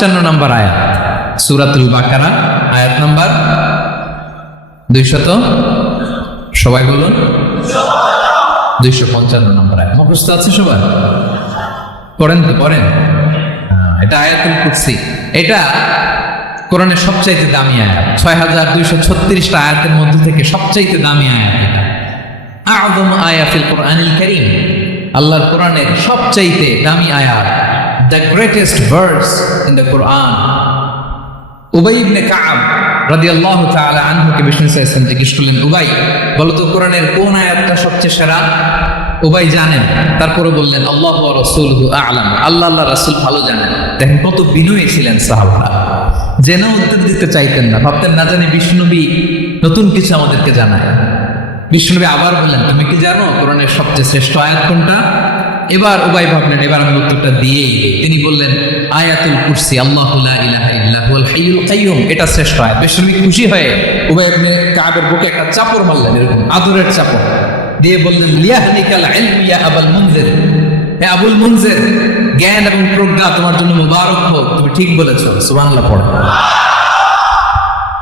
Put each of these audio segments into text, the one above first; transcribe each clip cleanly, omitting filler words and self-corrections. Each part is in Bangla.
55 নম্বর আয়াত সূরাতুল বাকারা আয়াত নাম্বার 200 সবাই বলুন 255 নম্বর আয়াত মুখস্থ আছে সবার পড়েন এটা আয়াতুল কুরসি এটা কোরআনের সবচাইতে দামি আয়াত 6236টা আয়াতের মধ্যে থেকে সবচাইতে দামি আয়াত এটা আযম আয়াত ফিল কোরআনিল কারীম আল্লাহর কোরআনের সবচাইতে দামি আয়াত the greatest verse in the Quran. Ubay ibn Ka'ab radiyallahu ta'ala anhu কে বিষ্ণু সাল্লাল্লাহু আলাইহি ওয়াসাল্লাম জিজ্ঞেস করলেন উবাই বলো তো কোরআনের কোন আয়াতটা সবচেয়ে সেরা? উবাই জানেন, তারপরে বললেন আল্লাহু ওয়া রাসূলুহু আ'লাম, আল্লাহ রাসূল ভালো জানেন। দেখেন কত বিনয়ী ছিলেন সাহাবারা, জেনে উত্তর দিতে চাইতেন না, ভাবতেন না জানি বিষ্ণুনবী নতুন কিছু আমাদেরকে জানায়। বিষ্ণুনবী আবার বললেন তুমি কি জানো কোরআনের সবচেয়ে শ্রেষ্ঠ আয়াত কোনটা? এবার উবাই ভাবলেন এবার আমি উত্তরটা দিয়েই দিই। তিনি বললেন আয়াতুল কুরসি, আল্লাহু লা ইলাহা ইল্লা হুয়াল হাইয়ুল কাইয়ুম, এটা শ্রেষ্ঠ আয়াত। বিষ্ণু খুশি হয়ে উবাই ইবনে কাবের বুকে একটা চাপড় মারলেন, এরকম আদরের চাপড় দিয়ে বললেন লিয়াহনিকাল ইলমু ইয়া আবুল মুনজির, হে আবুল মুনজির জ্ঞান এবং প্রজ্ঞা তোমার জন্য মুবারক হোক, তুমি ঠিক বলেছো। সুবহানাল্লাহ পড়ো।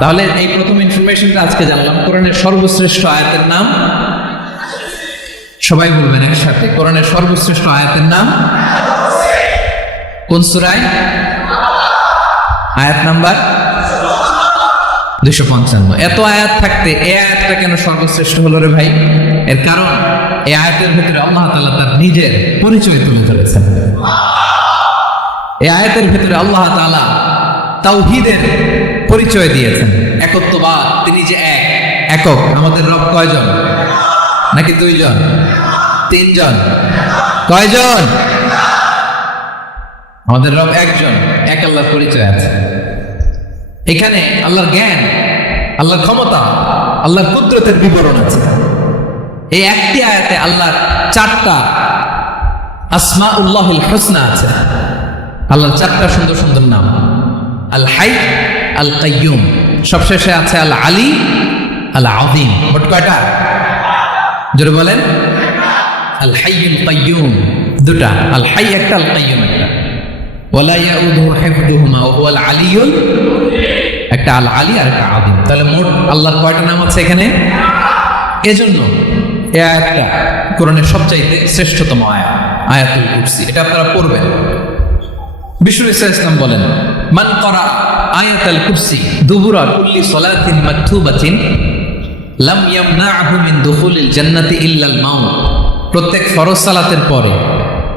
তাহলে এই প্রথম ইনফরমেশনটা আজকে জানলাম কোরআনের সর্বশ্রেষ্ঠ আয়াতের নাম। সবাই বলবেন একসাথে, কোরআনের সর্বশ্রেষ্ঠ আয়াতের নাম কোন সূরায়? আয়াত নাম্বার 255। এত আয়াত থাকতে এই আয়াতটা কেন সর্বশ্রেষ্ঠ হলো রে ভাই? এর কারণ এই আয়াতের ভিতরে আল্লাহ তাআলা তার নিজের পরিচয় তুলে ধরেছেন। এই আয়াতের ভিতরে আল্লাহ তাআলা তাওহীদের পরিচয় দিয়েছেন, একত্ববাদ, তিনি যে একক। আমাদের রব কয়জন? নাকি দুইজন, তিনজন, কয়জন? আমাদের রব একজন, এক আল্লাহর পরিচয় আছে। এখানে আল্লাহর জ্ঞান, আল্লাহর ক্ষমতা, আল্লাহর কুদরতের বিবরণ আছে। এই একটি আয়াতে আল্লাহর 4টা আসমাউল্লাহুল হুসনা আছে। আল্লাহর 4টা সুন্দর সুন্দর নাম, আল হাই, আল কাইয়ুম, সবশেষে আছে আল আলী, আল আযীম। মোট কয়টা? জোরে বলেন। আল হাইয়ুল কাইয়ুম দুটা, আল হাই একটা, আল কাইয়ুম একটা। ওয়ালা ইয়াউদুহু হিফযুহুমা ওয়া হুয়াল আলিয়্যুল, একটা আল আলী আর একটা আযীম। তাহলে মোট আল্লাহর কয়টা নাম আছে এখানে? এজন্য এই আয়াতটা কোরআনের সবচাইতে শ্রেষ্ঠতম আয়াত, আয়াতুল কুরসি। এটা আপনারা পড়বেন। বিষ্ণু ইসলাম বলেন মান ক্বারা আয়াতুল কুরসি দুবুরা কুল্লি সালাতিন মাকতুবাতিন লাম ইয়ামনাহু মিন দুখুলিল জান্নাতি ইল্লাল মাউত। প্রত্যেক ফরজ সালাতের পরে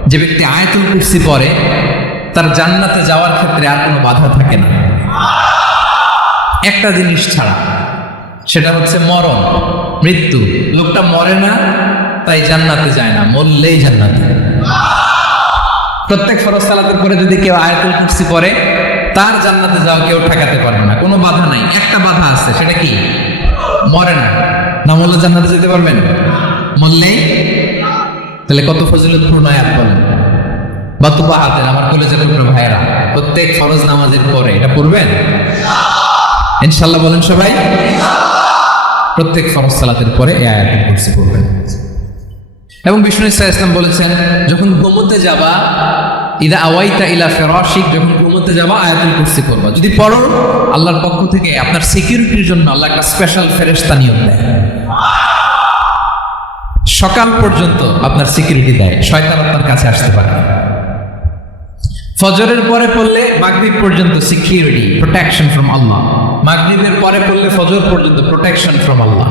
যে ব্যক্তি আয়াতুল কুরসি পড়ে তার জান্নাতে যাওয়ার ক্ষেত্রে আর কোনো বাধা থাকে না, একটা জিনিস ছাড়া, সেটা হচ্ছে মরণ, মৃত্যু। লোকটা মরে না তাই জান্নাতে যায় না, মরলেই জান্নাতে। প্রত্যেক ফরজ সালাতের পরে যদি কেউ আয়াতুল কুরসি পড়ে তার জান্নাতে যাওয়া কেউ ঠেকাতে পারবে না, কোনো বাধা নাই। একটা বাধা আছে, সেটা কি? মরে না, না মরলে জান্নাতে যেতে পারবেন, মরলেই। তাহলে কত ফজিলতপূর্ণ আয়াত বলেন। বাতুবা হাতের আমার কলেজের টুকরো ভাইয়েরা প্রত্যেক ফরজ নামাজের পরে এটা পড়বেন ইনশাআল্লাহ, বলেন সবাই। প্রত্যেক ফরজ সালাতের পরে এই আয়াতুল কুরসি পড়বেন। এবং বিষ্ণু ইসলাম বলেছেন যখন ঘুমোতে যাবা, ইদা আওয়াইতা ইলা ফিরাশিক, যখন ঘুমোতে যাবা আয়াতুল কুরসি পড়বা। যদি পড়ো আল্লাহর পক্ষ থেকে আপনার সিকিউরিটির জন্য আল্লাহ একটা স্পেশাল ফেরেশতা নিয়োগ দেয়। সকাল পর্যন্ত আপনার সিকিউরিটি দেয়, শয়তান আপনার কাছে আসতে পারে না। ফজরের পরে পড়লে মাগরিব পর্যন্ত সিকিউরিটি, প্রোটেকশন ফ্রম আল্লাহ। মাগরিবের পরে পড়লে ফজর পর্যন্ত প্রোটেকশন ফ্রম আল্লাহ।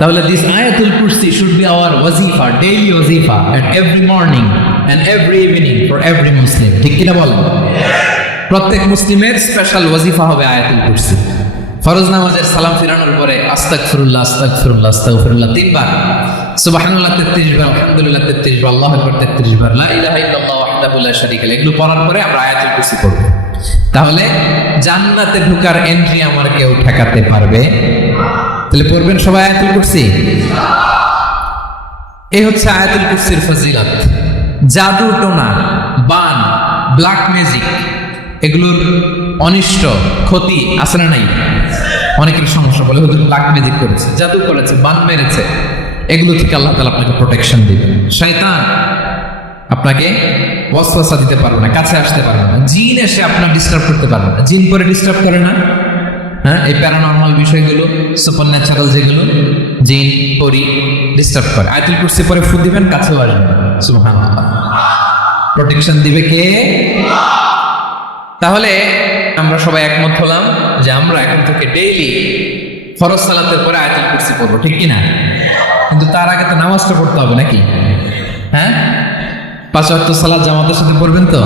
তাহলে দিস আয়াতুল কুরসি শুড বি আওয়ার ওয়াজিফা, ডেইলি ওয়াজিফা, at every morning and every evening for every Muslim. ঠিক কিনা বলেন? প্রত্যেক মুসলিমের স্পেশাল ওয়াজিফা হবে আয়াতুল কুরসি। ফরজ নামাজের সালাম ফিরানোর পরে আস্তাগফিরুল্লাহ আস্তাগফিরুল্লাহ আস্তাগফিরুল্লাহ 3 বার, সুবহানাল্লাহ 33 বার, আলহামদুলিল্লাহ 33 বার, আল্লাহু আকবার 33 বার, লা ইলাহা ইল্লাল্লাহ ওয়াহদাহু লা শারীকা লাহু, এগুলো পড়ার পরে আমরা আয়াতুল কুরসি পড়ব। তাহলে জান্নাতে ঢোকার এন্ট্রি আমার কেউ ঠেকাতে পারবে? তাহলে পড়বেন সবাই আয়াতুল কুরসি। এই হচ্ছে আয়াতুল কুরসির ফজিলত। জাদু টোনা, বান, ব্ল্যাক ম্যাজিক, এগুলোর অনিষ্ট ক্ষতি আছে না নাই? অনেকের সমস্যা বলে হুজুর ব্ল্যাক ম্যাজিক করেছে, জাদু করেছে, বান মেরেছে, এগুলো থেকে আল্লাহ তাআলা আপনাকে প্রোটেকশন দিবে। শয়তান আপনাকে ওয়াসওয়াসা দিতে পারবে না, কাছে আসতে পারবে না, জিন এসে আপনার ডিস্টার্ব করতে পারবে না। জিন পরে ডিস্টার্ব করে না? হ্যাঁ, এই প্যারানরমাল বিষয়গুলো, সুপার ন্যাচারাল যেগুলো, জিন পরি ডিস্টার্ব করে। আয়াতুল কুরসি পরে ফু দিবেন, কাছেও আসবে না। সুবহানাল্লাহ। প্রোটেকশন দিবে কে? তাহলে আমরা সবাই একমত হলাম যে আমরা এখন থেকে ডেইলি ফরজ সালাতের পরে আয়াতুল কুরসি পড়বো, ঠিক কি না? কিন্তু তার আগে তো নামাজটা পড়তে হবে নাকি? হ্যাঁ, 5 ওয়াক্ত সালাত জামাতের সাথে পড়বেন তো?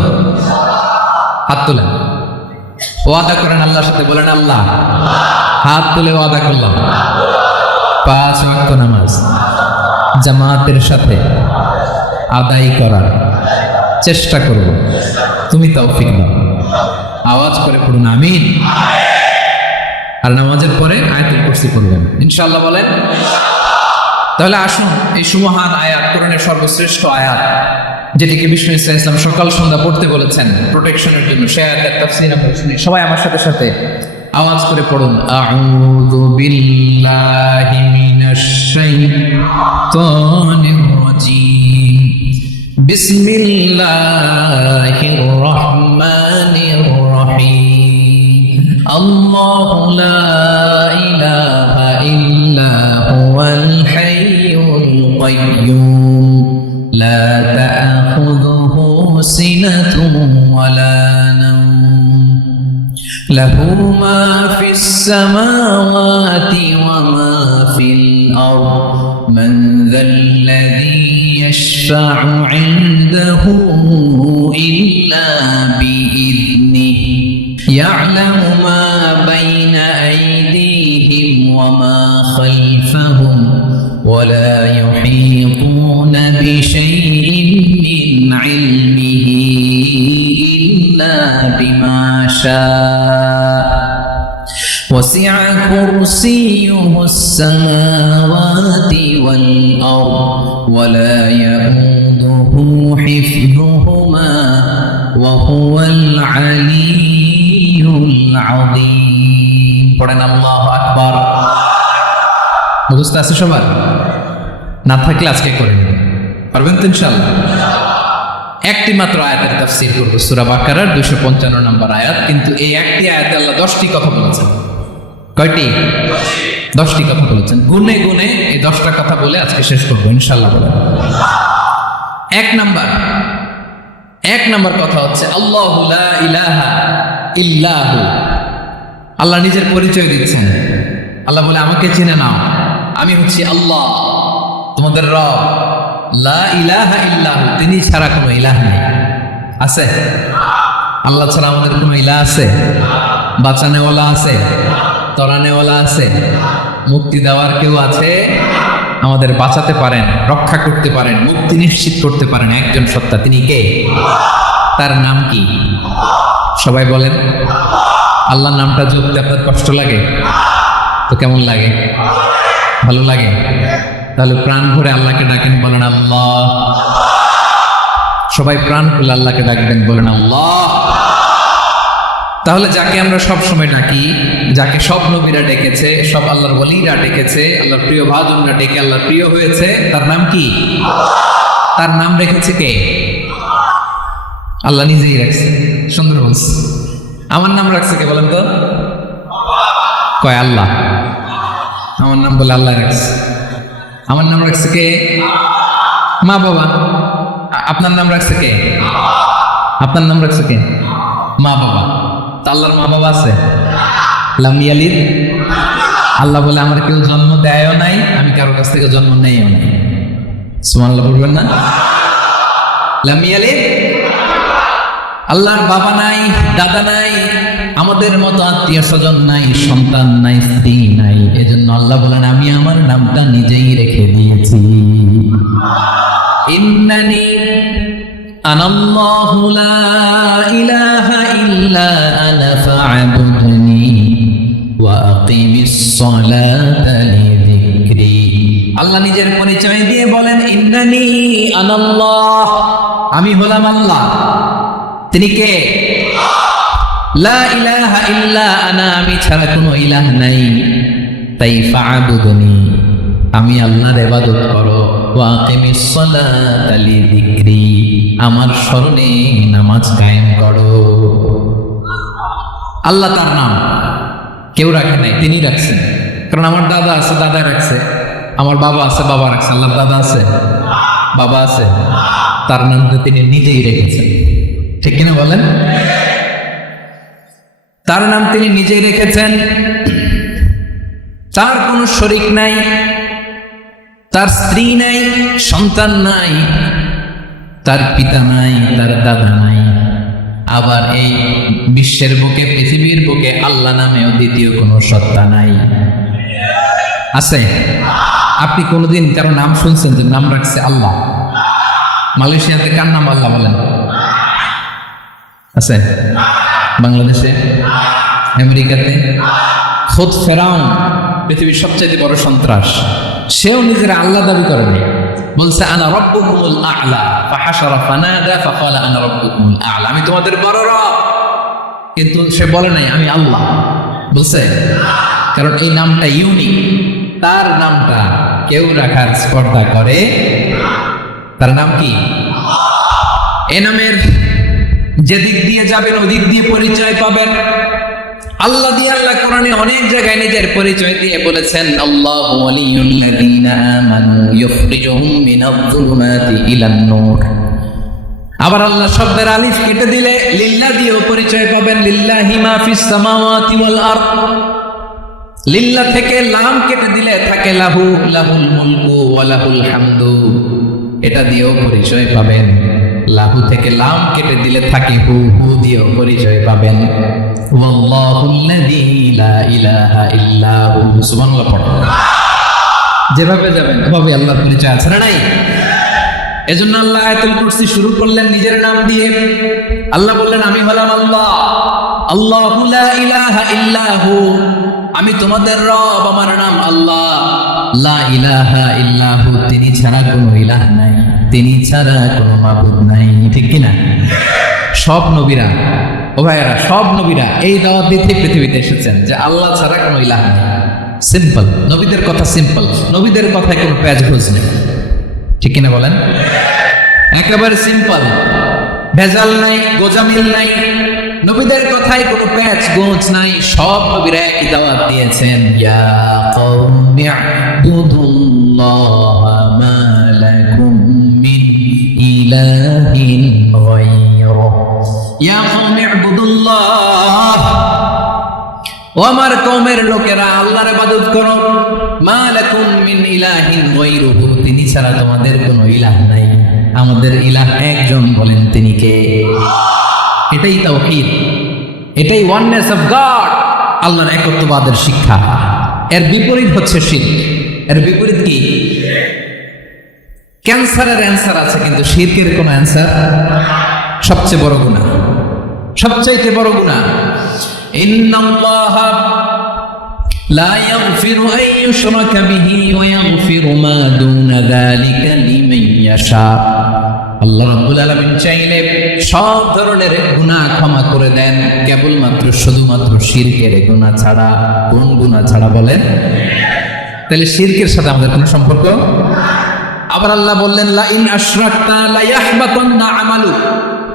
হাত তোলেন, ওয়াদা করেন আল্লাহর সাথে, বলেন আল্লাহ, হাত তুলে ওয়াদা করলাম 5 ওয়াক্ত নামাজ জামাতের সাথে আদায় করার চেষ্টা করব, তুমি তৌফিক দাও। আওয়াজ করে পড়ুন আমিন। আর নামাজের পরে আয়াতুল কুরসি পড়বেন ইনশাআল্লাহ, বলেন। তাহলে আসুন এই সুমহান আয়াত, কোরআনের সর্বশ্রেষ্ঠ আয়াত, যেটিকে বিষ্ণু ইসলাম সকাল সন্ধ্যা পড়তে বলেছেন প্রোটেকশনের জন্য, সে আয়াতের তাফসীর আমরা শুনি। সবাই আমার সাথে সাথে আওয়াজ করে পড়ুন, আউযু বিল্লাহি মিনাশ শাইতানির রাজীম, বিসমিল্লাহির রহমানির রহিম, আল্লাহু লা ইলাহা ইল্লা হুয়াল হাইয়ুল কাইয়্যুম, লা তা'খুযুহু সিনাতুন ওয়ালা নাওম, লাহু মা ফিস সামাওয়াতি ওয়া মা ফিল আরদ, মান যাল্লাযী ইয়াশফা'ু 'ইনদাহু ইল্লা বিইذনিহি, ইয়া'লামু মা বাইনা আইদিহিম ওয়া মা খালফাহুম, ওয়া লা يحيطون بشيء من علمه إلا بما شاء، وسع كرسيه السماوات والأرض، ولا يئوده حفظهما وهو العلي العظيم। পড়েন আল্লাহু আকবার। মুখস্থ আছে সবার? না থাকলে আজকে করে নেবেন, পারবেন তো ইনশাআল্লাহ। একটি মাত্র আয়াতের তাফসীর করব, সূরা বাকারার 255 নম্বর আয়াত। কিন্তু এই একটি আয়াতে আল্লাহ 10টি কথা বলেছেন। কয়টি? 10টি কথা বলেছেন। গুনে গুনে এই 10টা কথা বলে আজকে শেষ করবো ইনশাআল্লাহ। বলে এক নাম্বার কথা হচ্ছে আল্লাহু লা ইলাহা ইল্লাহু। আল্লাহ নিজের পরিচয় দিচ্ছেন। আল্লাহ বলে, আমাকে চিনে নাও, আমি হচ্ছি আল্লাহ তোমাদের রব। লা ইলাহা ইল্লাহু, তিনি ছাড়া কোনো ইলাহ নেই। আছে? আল্লাহ ছাড়া আমাদের কোনো ইলাহ আছে? বাঁচানেওয়ালা আছে? তরানেওয়ালা আছে? মুক্তি দেওয়ার কেউ আছে? আমাদের বাঁচাতে পারেন, রক্ষা করতে পারেন, মুক্তি নিশ্চিত করতে পারেন একজন সত্তা। তিনি কে? তার নাম কি? সবাই বলেন। আল্লাহর নামটা জপতে আপনার কষ্ট লাগে তো কেমন লাগে? ভালো লাগে? তাহলে প্রাণ ভরে আল্লাহকে ডাকেন, বলেন আল্লাহ। সবাই প্রাণ খুলে আল্লাহকে ডাকবেন, বলেন আল্লাহ। তাহলে যাকে আমরা সব সময় ডাকি, যাকে সব নবীরা ডেকেছে, সব আল্লাহর ওলিরা ডেকেছে, আল্লাহর প্রিয় ভাজনরা ডেকে আল্লাহর প্রিয় হয়েছে, তার নাম কি? তার নাম রেখেছে কে? আল্লাহ নিজেই রাখছে। সুন্দর বলছে। আমার নাম রাখছে কে বলেন তো? কয় আল্লাহ। আমার নাম বলে আল্লাহ রাখছে। আমার নাম রাখছে কে? মা বাবা। আপনার নাম রাখছে কে? আপনার নাম রাখছে কে? মা বাবা। আল্লাহর মা বাবা আছে? লাম ইয়ালিদ। আল্লাহ বলে, আমার কেউ জন্ম দেয়ও নাই, আমি কারো কাছ থেকে জন্ম নেইও নাই। সুবহানাল্লাহ বলবেন না? লাম ইয়ালিদ। আল্লাহর বাবা নাই, দাদা নাই, আমাদের মতো আত্মীয় স্বজন নাই, সন্তান নাই, স্ত্রী নাই। এজন্য আল্লাহ বলেন, আমি আমার নামটা নিজেই রেখে দিয়েছি। ইন্নানি আনাল্লাহু লা ইলাহা ইল্লা আনা ফা'বুদনি ওয়া আকিমিস সালাতা লিযিকরি। আল্লাহ নিজের পরিচয় দিয়ে বলেন, ইন্নানি আনাল্লাহ, আমি হলাম আল্লাহ। তিনি কে? লা ইলাহা ইল্লা আনা, আমি ছাড়া কোনো ইলাহ নাই। তাই ফা'বুদনি, আমি আল্লাহর ইবাদত করো। ওয়া আকিমিস সালাতা লিযিকরি, আমার স্মরণে নামাজ কায়েম করো। আল্লাহ তার নাম কেউ রাখে নাই, তিনি রাখছেন। কারণ আমার দাদা আছে, দাদা রাখছে। আমার বাবা আছে, বাবা রাখছে। আল্লাহর দাদা আছে, বাবা আছে, তার নামটা তিনি নিজেই রেখেছেন। ঠিক কিনা বলেন? তার নাম তিনি নিজেই রেখেছেন। তার কোনো শরীক নাই, তার স্ত্রী নাই, সন্তান নাই, তার পিতা নাই, তার দাদা নাই। আবার এই বিশ্বের বুকে, পৃথিবীর বুকে আল্লাহ নামেও দ্বিতীয় কোনো সত্তা নাই। আছে? আপনি কোনোদিন কারো নাম শুনছেন যে নাম রাখছে আল্লাহ? মালয়েশিয়াতে কার নাম আল্লাহ বলেন? আছে? বাংলাদেশে, আমেরিকাতে? খোদ ফেরাউন, পৃথিবীর সবচেয়ে বড় সন্ত্রাস, সেও নিজের আল্লাহ দাবি করেনি। বলছে আনা রাব্বুকুমুল আ'লা, ফাহাশারা ফানাদা ফাকালা আনা রাব্বুকুমুল আ'লা, আমি তোমাদের বড় রব। কিন্তু সে বলে নাই আমি আল্লাহ। বলছে কারণ এই নামটা ইউনিক, তার নামটা কেউ রাখার স্পর্ধা করে। তার নাম কি? এ নামের যেদিক দিয়ে যাবেন ওদিক দিয়ে পরিচয় পাবেন। আল্লাহ দিয়ে আল্লাহ কোরআনে অনেক জায়গায় নিজের পরিচয় দিয়ে বলেছেন, আল্লাহু ওয়ালিয়ুল্লাযীনা আমানু ইউখরিজুহুম মিনায-যুলুমাতি ইলান-নূর। আবার আল্লাহ শব্দের আলিফ কেটে দিলে লিল্লাহ দিয়েও পরিচয় পাবেন। লিল্লাহি মা ফিস সামাওয়াতি ওয়াল আরদ। লিল্লাহ থেকে লাম কেটে দিলে থাকে লাহু, লাহুল মুলকু ওয়া লাহুল হামদু, এটা দিয়েও পরিচয় পাবেন। লাহু থেকে লাম কেটে দিলে থাকে হু, হু দিয়েও পরিচয় পাবেন। ওয়াল্লাহুল্লাযী লা ইলাহা ইল্লা হু, সুবহানাল্লাহ পড়ো। যেভাবে যাবেন ওভাবে আল্লাহর পরিচয় আছে না নাই? এজন্য আল্লাহ আয়াতুল কুরসি শুরু করলেন নিজের নাম দিয়ে। আল্লাহ বললেন আমি হলাম আল্লাহ, আল্লাহু লা ইলাহা ইল্লা হু, আমি তোমাদের রব, আমার নাম আল্লাহ। লা ইলাহা ইল্লা হু, তিনি ছাড়া কোনো ইলাহ নাই, তিনি ছাড়া কোনো মাবুদ নাই। ঠিক কিনা? সব নবীরা, ও ভাইয়েরা, সব নবীরা এই দাওয়াত দিতে পৃথিবীতে এসেছেন যে আল্লাহ ছাড়া কোনো ইলাহ নেই। সিম্পল, নবীদের কথা সিম্পল, নবীদের কথায় কোনো প্যাচ ঘোষ নেই। ঠিক কিনা বলেন? একেবারে সিম্পল, ভেজাল নাই, গোজামিল নাই। নবীদের কথায় কোনো প্যাচ গোছ নাই। সব নবীরা একই দাওয়াত দিয়েছেন, ইয়া কওমি ইউবুদুল্লাহা মা লাকুম মিন ইলাহিন গায়রুহু, ইয়া কওমি ইউবুদুল্লাহ, ও আমার কওমের লোকেরা আল্লাহর ইবাদত করো। মা লাকুম মিন ইলাহিন গায়রুহু, তিনি ছাড়া তোমাদের কোনো ইলাহ নাই। আমাদের ইলাহ একজন, বলেন তিনি কে? এটাই তাওহীদ, এটাই ওয়াননেস অফ গড, আল্লাহর একত্ববাদের শিক্ষা। এর বিপরীত হচ্ছে শিরক। এর বিপরীত কি? ক্যান্সারের অ্যান্সার আছে কিন্তু শিরকের কোনো অ্যান্সার। সবচেয়ে বড় গুনাহ, সবচাইতে বড় গুনাহ। ইন্নাল্লাহা লা ইয়াগফিরু আন ইউশরাকা বিহি ওয়া ইয়াগফিরু মা দুনা যালিকা লিমান ইয়াশা। আল্লাহ রাব্বুল আলামিন চাইলে সব ধরনের গুনাহ ক্ষমা করে দেন, কেবলমাত্র শুধুমাত্র শিরকের গুনাহ ছাড়া। কোন গুনাহ ছাড়া বলেন? তাহলে শিরকের সাথে আমাদের কোনো সম্পর্ক। আবার আল্লাহ বললেন, লা ইন আশরাকতা লা ইয়াহবাতান্না আমালু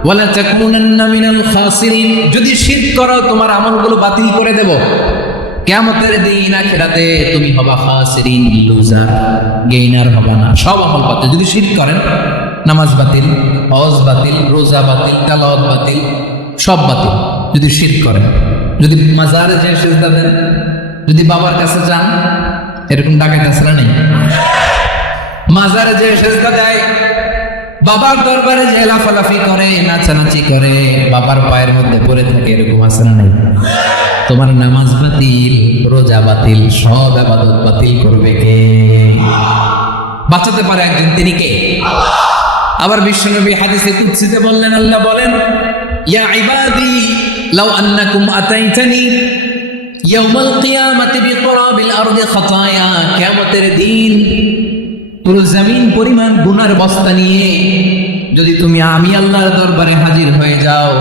ওয়া লা তাকুনান্না মিনাল খাসিরিন, যদি শিরক করো তোমার আমলগুলো বাতিল করে দেব। কিয়ামতের দিন আখিরাতে তুমি হবা খাসিরিন, লুজার, গেইনার হবা না। সব আমল বাতিল যদি শিরক করেন। নামাজ বাতিল, হজ বাতিল, রোজা বাতিল, তেলাওয়াত বাতিল, সব বাতিল যদি শিরক করেন। যদি মাজারে যে সিজদা দেন, যদি বাবার কাছে যান, এরকম ডাকাত আছে না নেই? মাজারে যে সিজদা দেয়, বাবার দরবারে যে লাফালাফি করে, নাচানাচি করে, বাবার পায়ের মধ্যে পড়ে থাকে, এরকম আছে না নেই? তোমার নামাজ বাতিল, রোজা বাতিল, সব ইবাদত বাতিল করবে কে? বাঁচাতে পারে একজন, তিনি কে? আবার বিশ্বনবী হাদিসে কুদসিতে বললেন, আল্লাহ বলেন, ইয়া ইবাদি লাউ আন্নাকুম আতাইতানি ইয়াউমাল কিয়ামাতি বিকুরাবিল আরদি খাতায়া, কিয়ামতের দিন পুরো জমিন পরিমাণ গুনার বস্তা নিয়ে যদি তুমি আমি আল্লাহর দরবারে হাজির হয়ে যাও,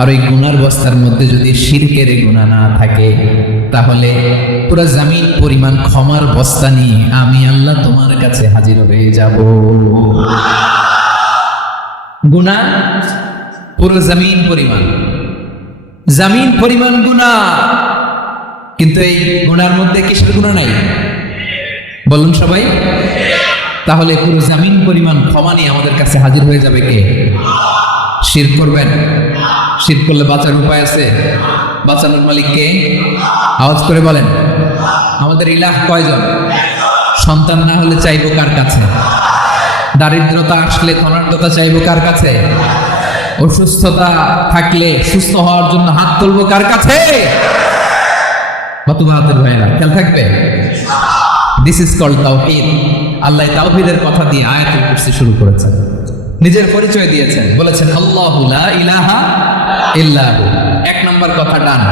আর ওই গুনার বস্তার মধ্যে যদি শিরকের গুনাহ না থাকে, তাহলে পুরো জমিন পরিমাণ ক্ষমার বস্তা নিয়ে আমি আল্লাহ তোমার কাছে হাজির হয়ে যাব। গুনাহ পুরো জমিন পরিমাণ গুনাহ, কিন্তু এই গুনার মধ্যে কিসের গুনাহ নাই? বলুন সবাই। তাহলে পুরো জমিন পরিমাণ ক্ষমা নিয়ে আমাদের কাছে হাজির হয়ে যাবে কে? শিরক করবেন? শিরক করলে বাঁচার উপায় আছে? বাঁচানোর মালিক কে? আওয়াজ করে বলেন। আমাদের ইলাহ কয়জন? সন্তান না হলে চাইবো কার কাছে? দারিদ্রতা আসলে ধনাঢ্যতা চাইবো কার কাছে? অসুস্থতা থাকলে সুস্থ হওয়ার জন্য হাত তুলবো কার কাছে? কত বাহাদুর ভাইরা, খেয়াল থাকবে। দিস ইজ কল্ড তাওহীদ। আল্লাহ তাওহীদের কথা দিয়ে আয়াতুল কুরসি শুরু করেছেন, নিজের পরিচয় দিয়েছেন, বলেছেন আল্লাহু লা ইলাহা ইল্লাহু। এক নাম্বার কথা ডান।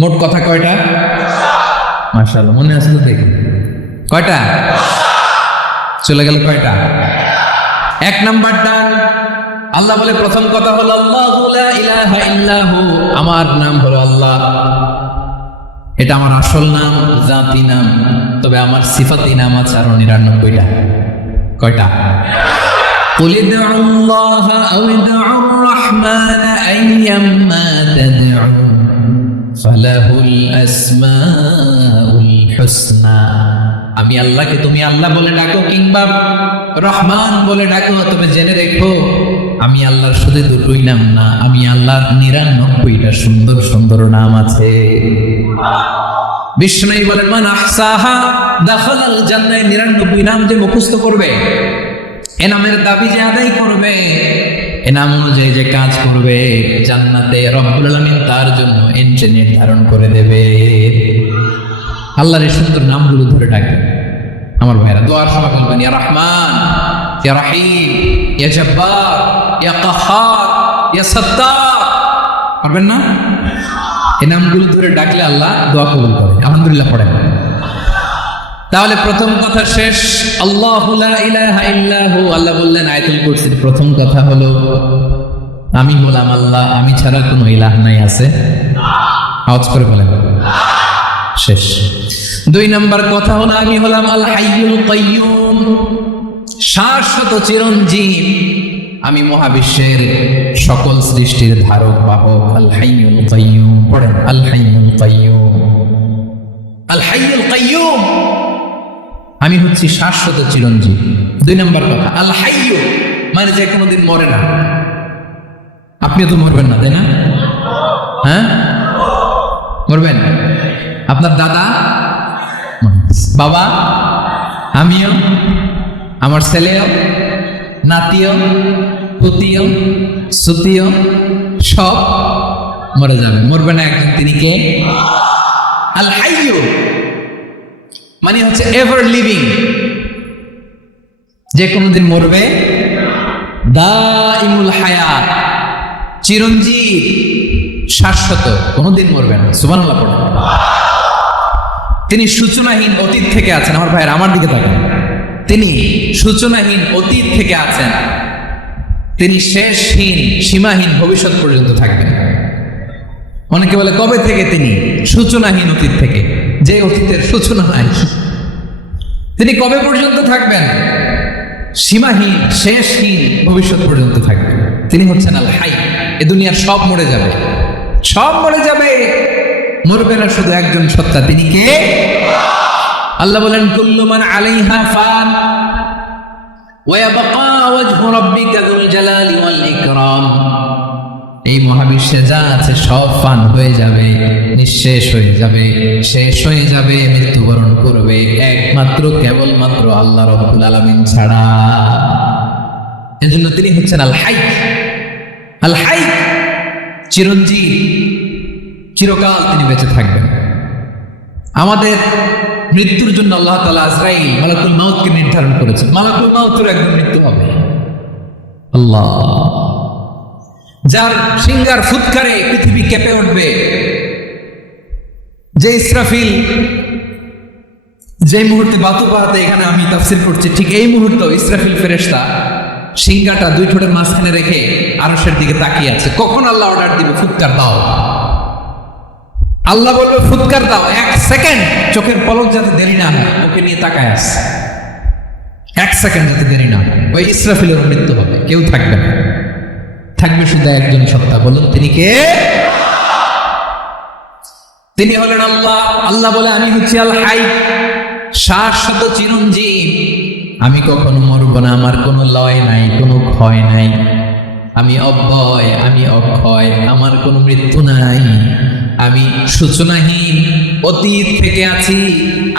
মোট কথা কয়টা? মাশাআল্লাহ, মনে আছে তো? দেখি কয়টা চলে গেল, কয়টা? এক নাম্বার ডান। আল্লাহ বলে প্রথম কথা হলো আল্লাহু লা ইলাহা ইল্লাহু, আমার নাম হলো আল্লাহ। এটা আমার আসল নাম, জাতি নাম, তবে আমার সিফাতি নাম আছে আরো 99টা। কয়টা? قل ادعوا الله أو ادعوا الرحمن أيما تدعوا فله الأسماء الحسنى। আমি আল্লাহকে তুমি আল্লাহ বলে ডাকো কিংবা রহমান বলে ডাকো, তবে জেনে রেখো আমি আল্লাহর শুধু দুটোই নাম না, আমি আল্লাহর 99টা সুন্দর সুন্দর নাম আছে। বিষ্ণু বলেন মান আহসাহা দাখালাল জান্নাহ। 99 নাম যে মুখস্থ করবে, এ নামের দাবি যে আদায় করবে, এ নাম অনুযায়ী যে কাজ করবে, জান্নাতে রব্বুল আলামিন তার জন্য এন্ট্রি নির্ধারণ করে দেবে। আল্লাহর এই সুন্দর নামগুলো ধরে ডাকবেন। আমার ভাইরা দোয়ার সময় বলবেন ইয়া রহমান, ইয়া রহিম, ইয়া জব্বার, ইয়া কাহ্হার, ইয়া সাত্তার। পারবেন না? এই নামগুলো ধরে ডাকলে আল্লাহ দোয়া কবুল করে। আলহামদুলিল্লাহ পড়েন। তাহলে প্রথম কথা শেষ, আল্লাহু লা ইলাহা ইল্লাহু। আল্লাহ বললেন আয়াতুল কুরসির প্রথম কথা হলো আমি হলাম আল্লাহ, আমি ছাড়া কোনো ইলাহ নাই আছে? আওয়াজ করে বলেন। শেষ। 2 নাম্বার কথা হলো আমি হলাম আল হাইয়ুল কাইয়ুম, শাশ্বত চিরঞ্জীব। আমি মহাবিশ্বের সকল সৃষ্টির ধারক বাহক। আল হাইয়ুল কাইয়ুম পড়েন। আল হাইয়ুল কাইয়ুম, আল হাইয়ুল কাইয়ুম। আমি হচ্ছি শাশ্বত চিরঞ্জীব। 2 নাম্বার কথা আল হাইয়ু, মানে যে কোনোদিন মরে না। আপনিও তো মরবেন না, তাই না? হ্যাঁ, মরবেন। আপনার দাদা, বাবা, আমিও, আমার ছেলেও, নাতিও, পুতিও, সুতিও সব মরে যাবে। মরবে না একজন, তিনি কে? আল হাইয়ু মানে হচ্ছে এভার লিভিং, যে কোনোদিন মরবে। দাইমুল হায়াত, চিরঞ্জীব, শাশ্বত, কোনোদিন মরবে না। সুবহানাল্লাহ পড়ুন। তিনি সূচনাহীন অতীত থেকে আছেন। আমার ভাইয়ের আমার দিকে তাকান। তিনি সূচনাহীন অতীত থেকে আছেন, তিনি শেষহীন সীমাহীন ভবিষ্যৎ পর্যন্ত থাকবেন। অনেকে বলে কবে থেকে? তিনি সূচনাহীন অতীত থেকে, যে অতীতের সূচনা নাই। তিনি কবে পর্যন্ত থাকবেন? সীমাহীন শেষহীন ভবিষ্যৎ পর্যন্ত থাকবেন। তিনি হচ্ছেন আল হাই। এ দুনিয়ার সব মরে যাবে, সব মরে যাবে, মরবে না শুধু একজন সত্তা, তিনি কে? আল্লাহ বলেন কুল্লু মান আলাইহা ফান ওয়া ইয়াবকা ওয়াজহু রাব্বিকা যুল জালালি ওয়াল ইকরাম। এই মহাবিশ্বে যা আছে সব ফান হয়ে যাবে, নিঃশেষ হয়ে যাবে, শেষ হয়ে যাবে, মৃত্যুবরণ করবে, একমাত্র কেবলমাত্র আল্লাহ রাব্বুল আলামিন ছাড়া। এজন্য তিনি হচ্ছেন আল হাই। আল হাই চিরঞ্জীব, চিরকাল তিনি বেঁচে থাকবেন। আমাদের মৃত্যুর জন্য আল্লাহ তাআলা আজরাইল মালাকুল মাউতকে নির্ধারণ করেছেন। মালাকুল মাউতের একদম মৃত্যু হবে। আল্লাহ, যার সিংহার ফুৎকারে পৃথিবী কেঁপে উঠবে, যে ইসরাফিল যে মুহূর্তে বাতু পাহাতে, এখানে আমি তাফসীর করছি, ঠিক এই মুহূর্তে ইসরাফিল ফেরেশতা সিংহাটা দুই ঠোঁটের মাঝখানে রেখে আরশের দিকে তাকিয়ে আছে। কখন আল্লাহ অর্ডার দিবে ফুৎকার দাও, আল্লাহ বলবে ফুৎকার দাও, 1 সেকেন্ড চোখের পলক যাতে দেরি না হয়, ওকে নিয়ে তাকায় আছে 1 সেকেন্ড যাতে দেরি না হয়। ওই ইসরাফিলের মৃত্যু হবে, কেউ থাকবে না, থাকবে শুধু একজন সত্তা। বলুন তিনি কে? তিনি হলেন আল্লাহ। আল্লাহ বলে আমি হচ্ছি আল হাই, শাশ্বত চিরঞ্জীব, আমি কখনো মরব না, আমার কোনো লয় নাই, কোনো ক্ষয় নাই, আমি অব্যয়, আমি অক্ষয়, আমার কোনো মৃত্যু নাই, আমি সূচনাহীন, অতীত থেকে আছি,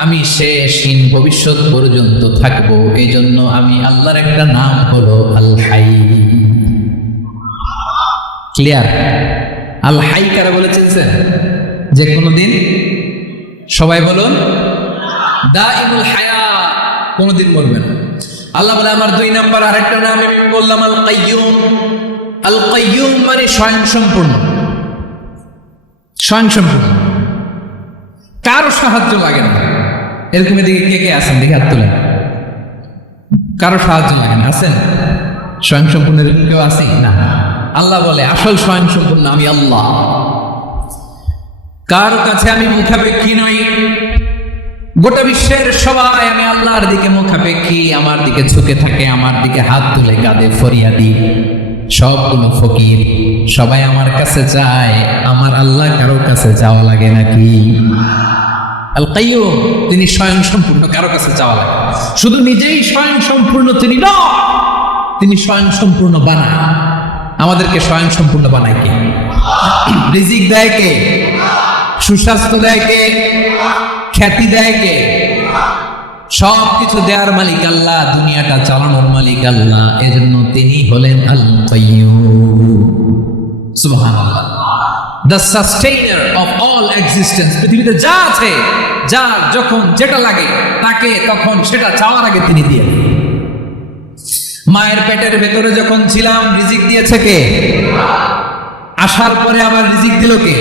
আমি শেষহীন, ভবিষ্যৎ পর্যন্ত থাকবো। এই জন্য আমি আল্লাহর একটা নাম হলো আল হাই। ক্লিয়ার? আল হাই কারা বলেছেন স্যার? যে কোনোদিন, সবাই বলুন, দাইমুল হায়াত, কোনোদিন মরবে না। আল্লাহ বলে আমার 2 নাম্বার আরেকটা নাম আমি বললাম আল কাইয়ুম। আল কাইয়ুম মানে স্বয়ংসম্পূর্ণ, স্বয়ংসম্পূর্ণ, কারো সাহায্য লাগে না। এরকম এদিকে কে কে আছেন দেখে হাত তুলেন। কারো সাহায্য লাগে না, আছেন? স্বয়ংসম্পূর্ণ এরকম কেউ আছে না? আল্লাহ বলে আসল স্বয়ংসম্পূর্ণ আমি আল্লাহ। কারো কাছে আমি মুখাপেক্ষী নই, গোটা বিশ্বের সবাই আমি আল্লাহর দিকে মুখাপেক্ষী, আমার দিকে ঝুঁকে থাকে, আমার দিকে হাত তুলে কাঁদে ফরিয়াদি, সবগুলো ফকির, সবাই আমার কাছে চায়। আমার আল্লাহ কারো কাছে যাওয়া লাগে নাকি? আল কাইয়ুম, তিনি স্বয়ংসম্পূর্ণ, কারো কাছে যাওয়া লাগে। শুধু নিজেই স্বয়ংসম্পূর্ণ তিনি নয়, তিনি স্বয়ংসম্পূর্ণ বানায়। আমাদেরকে স্বয়ংসম্পূর্ণ বানায় কে? রিজিক দেয় কে? সুস্বাস্থ্য দেয় কে? খ্যাতি দেয় কে? সব কিছু দেওয়ার মালিক আল্লাহ, দুনিয়াটা চালানোর মালিক আল্লাহ। এজন্য তিনি হলেন আল কাইয়ুম। সুবহানাল্লাহ, the sustainer of all existence. পৃথিবীতে যা আছে, যার যখন যেটা লাগে তাকে তখন সেটা চাওয়ার আগে তিনি দিয়ে দেন। মায়ের পেটের ভেতরে যখন ছিলাম রিজিক দিয়েছে কে? আসার পরে আবার রিজিক দিল কে?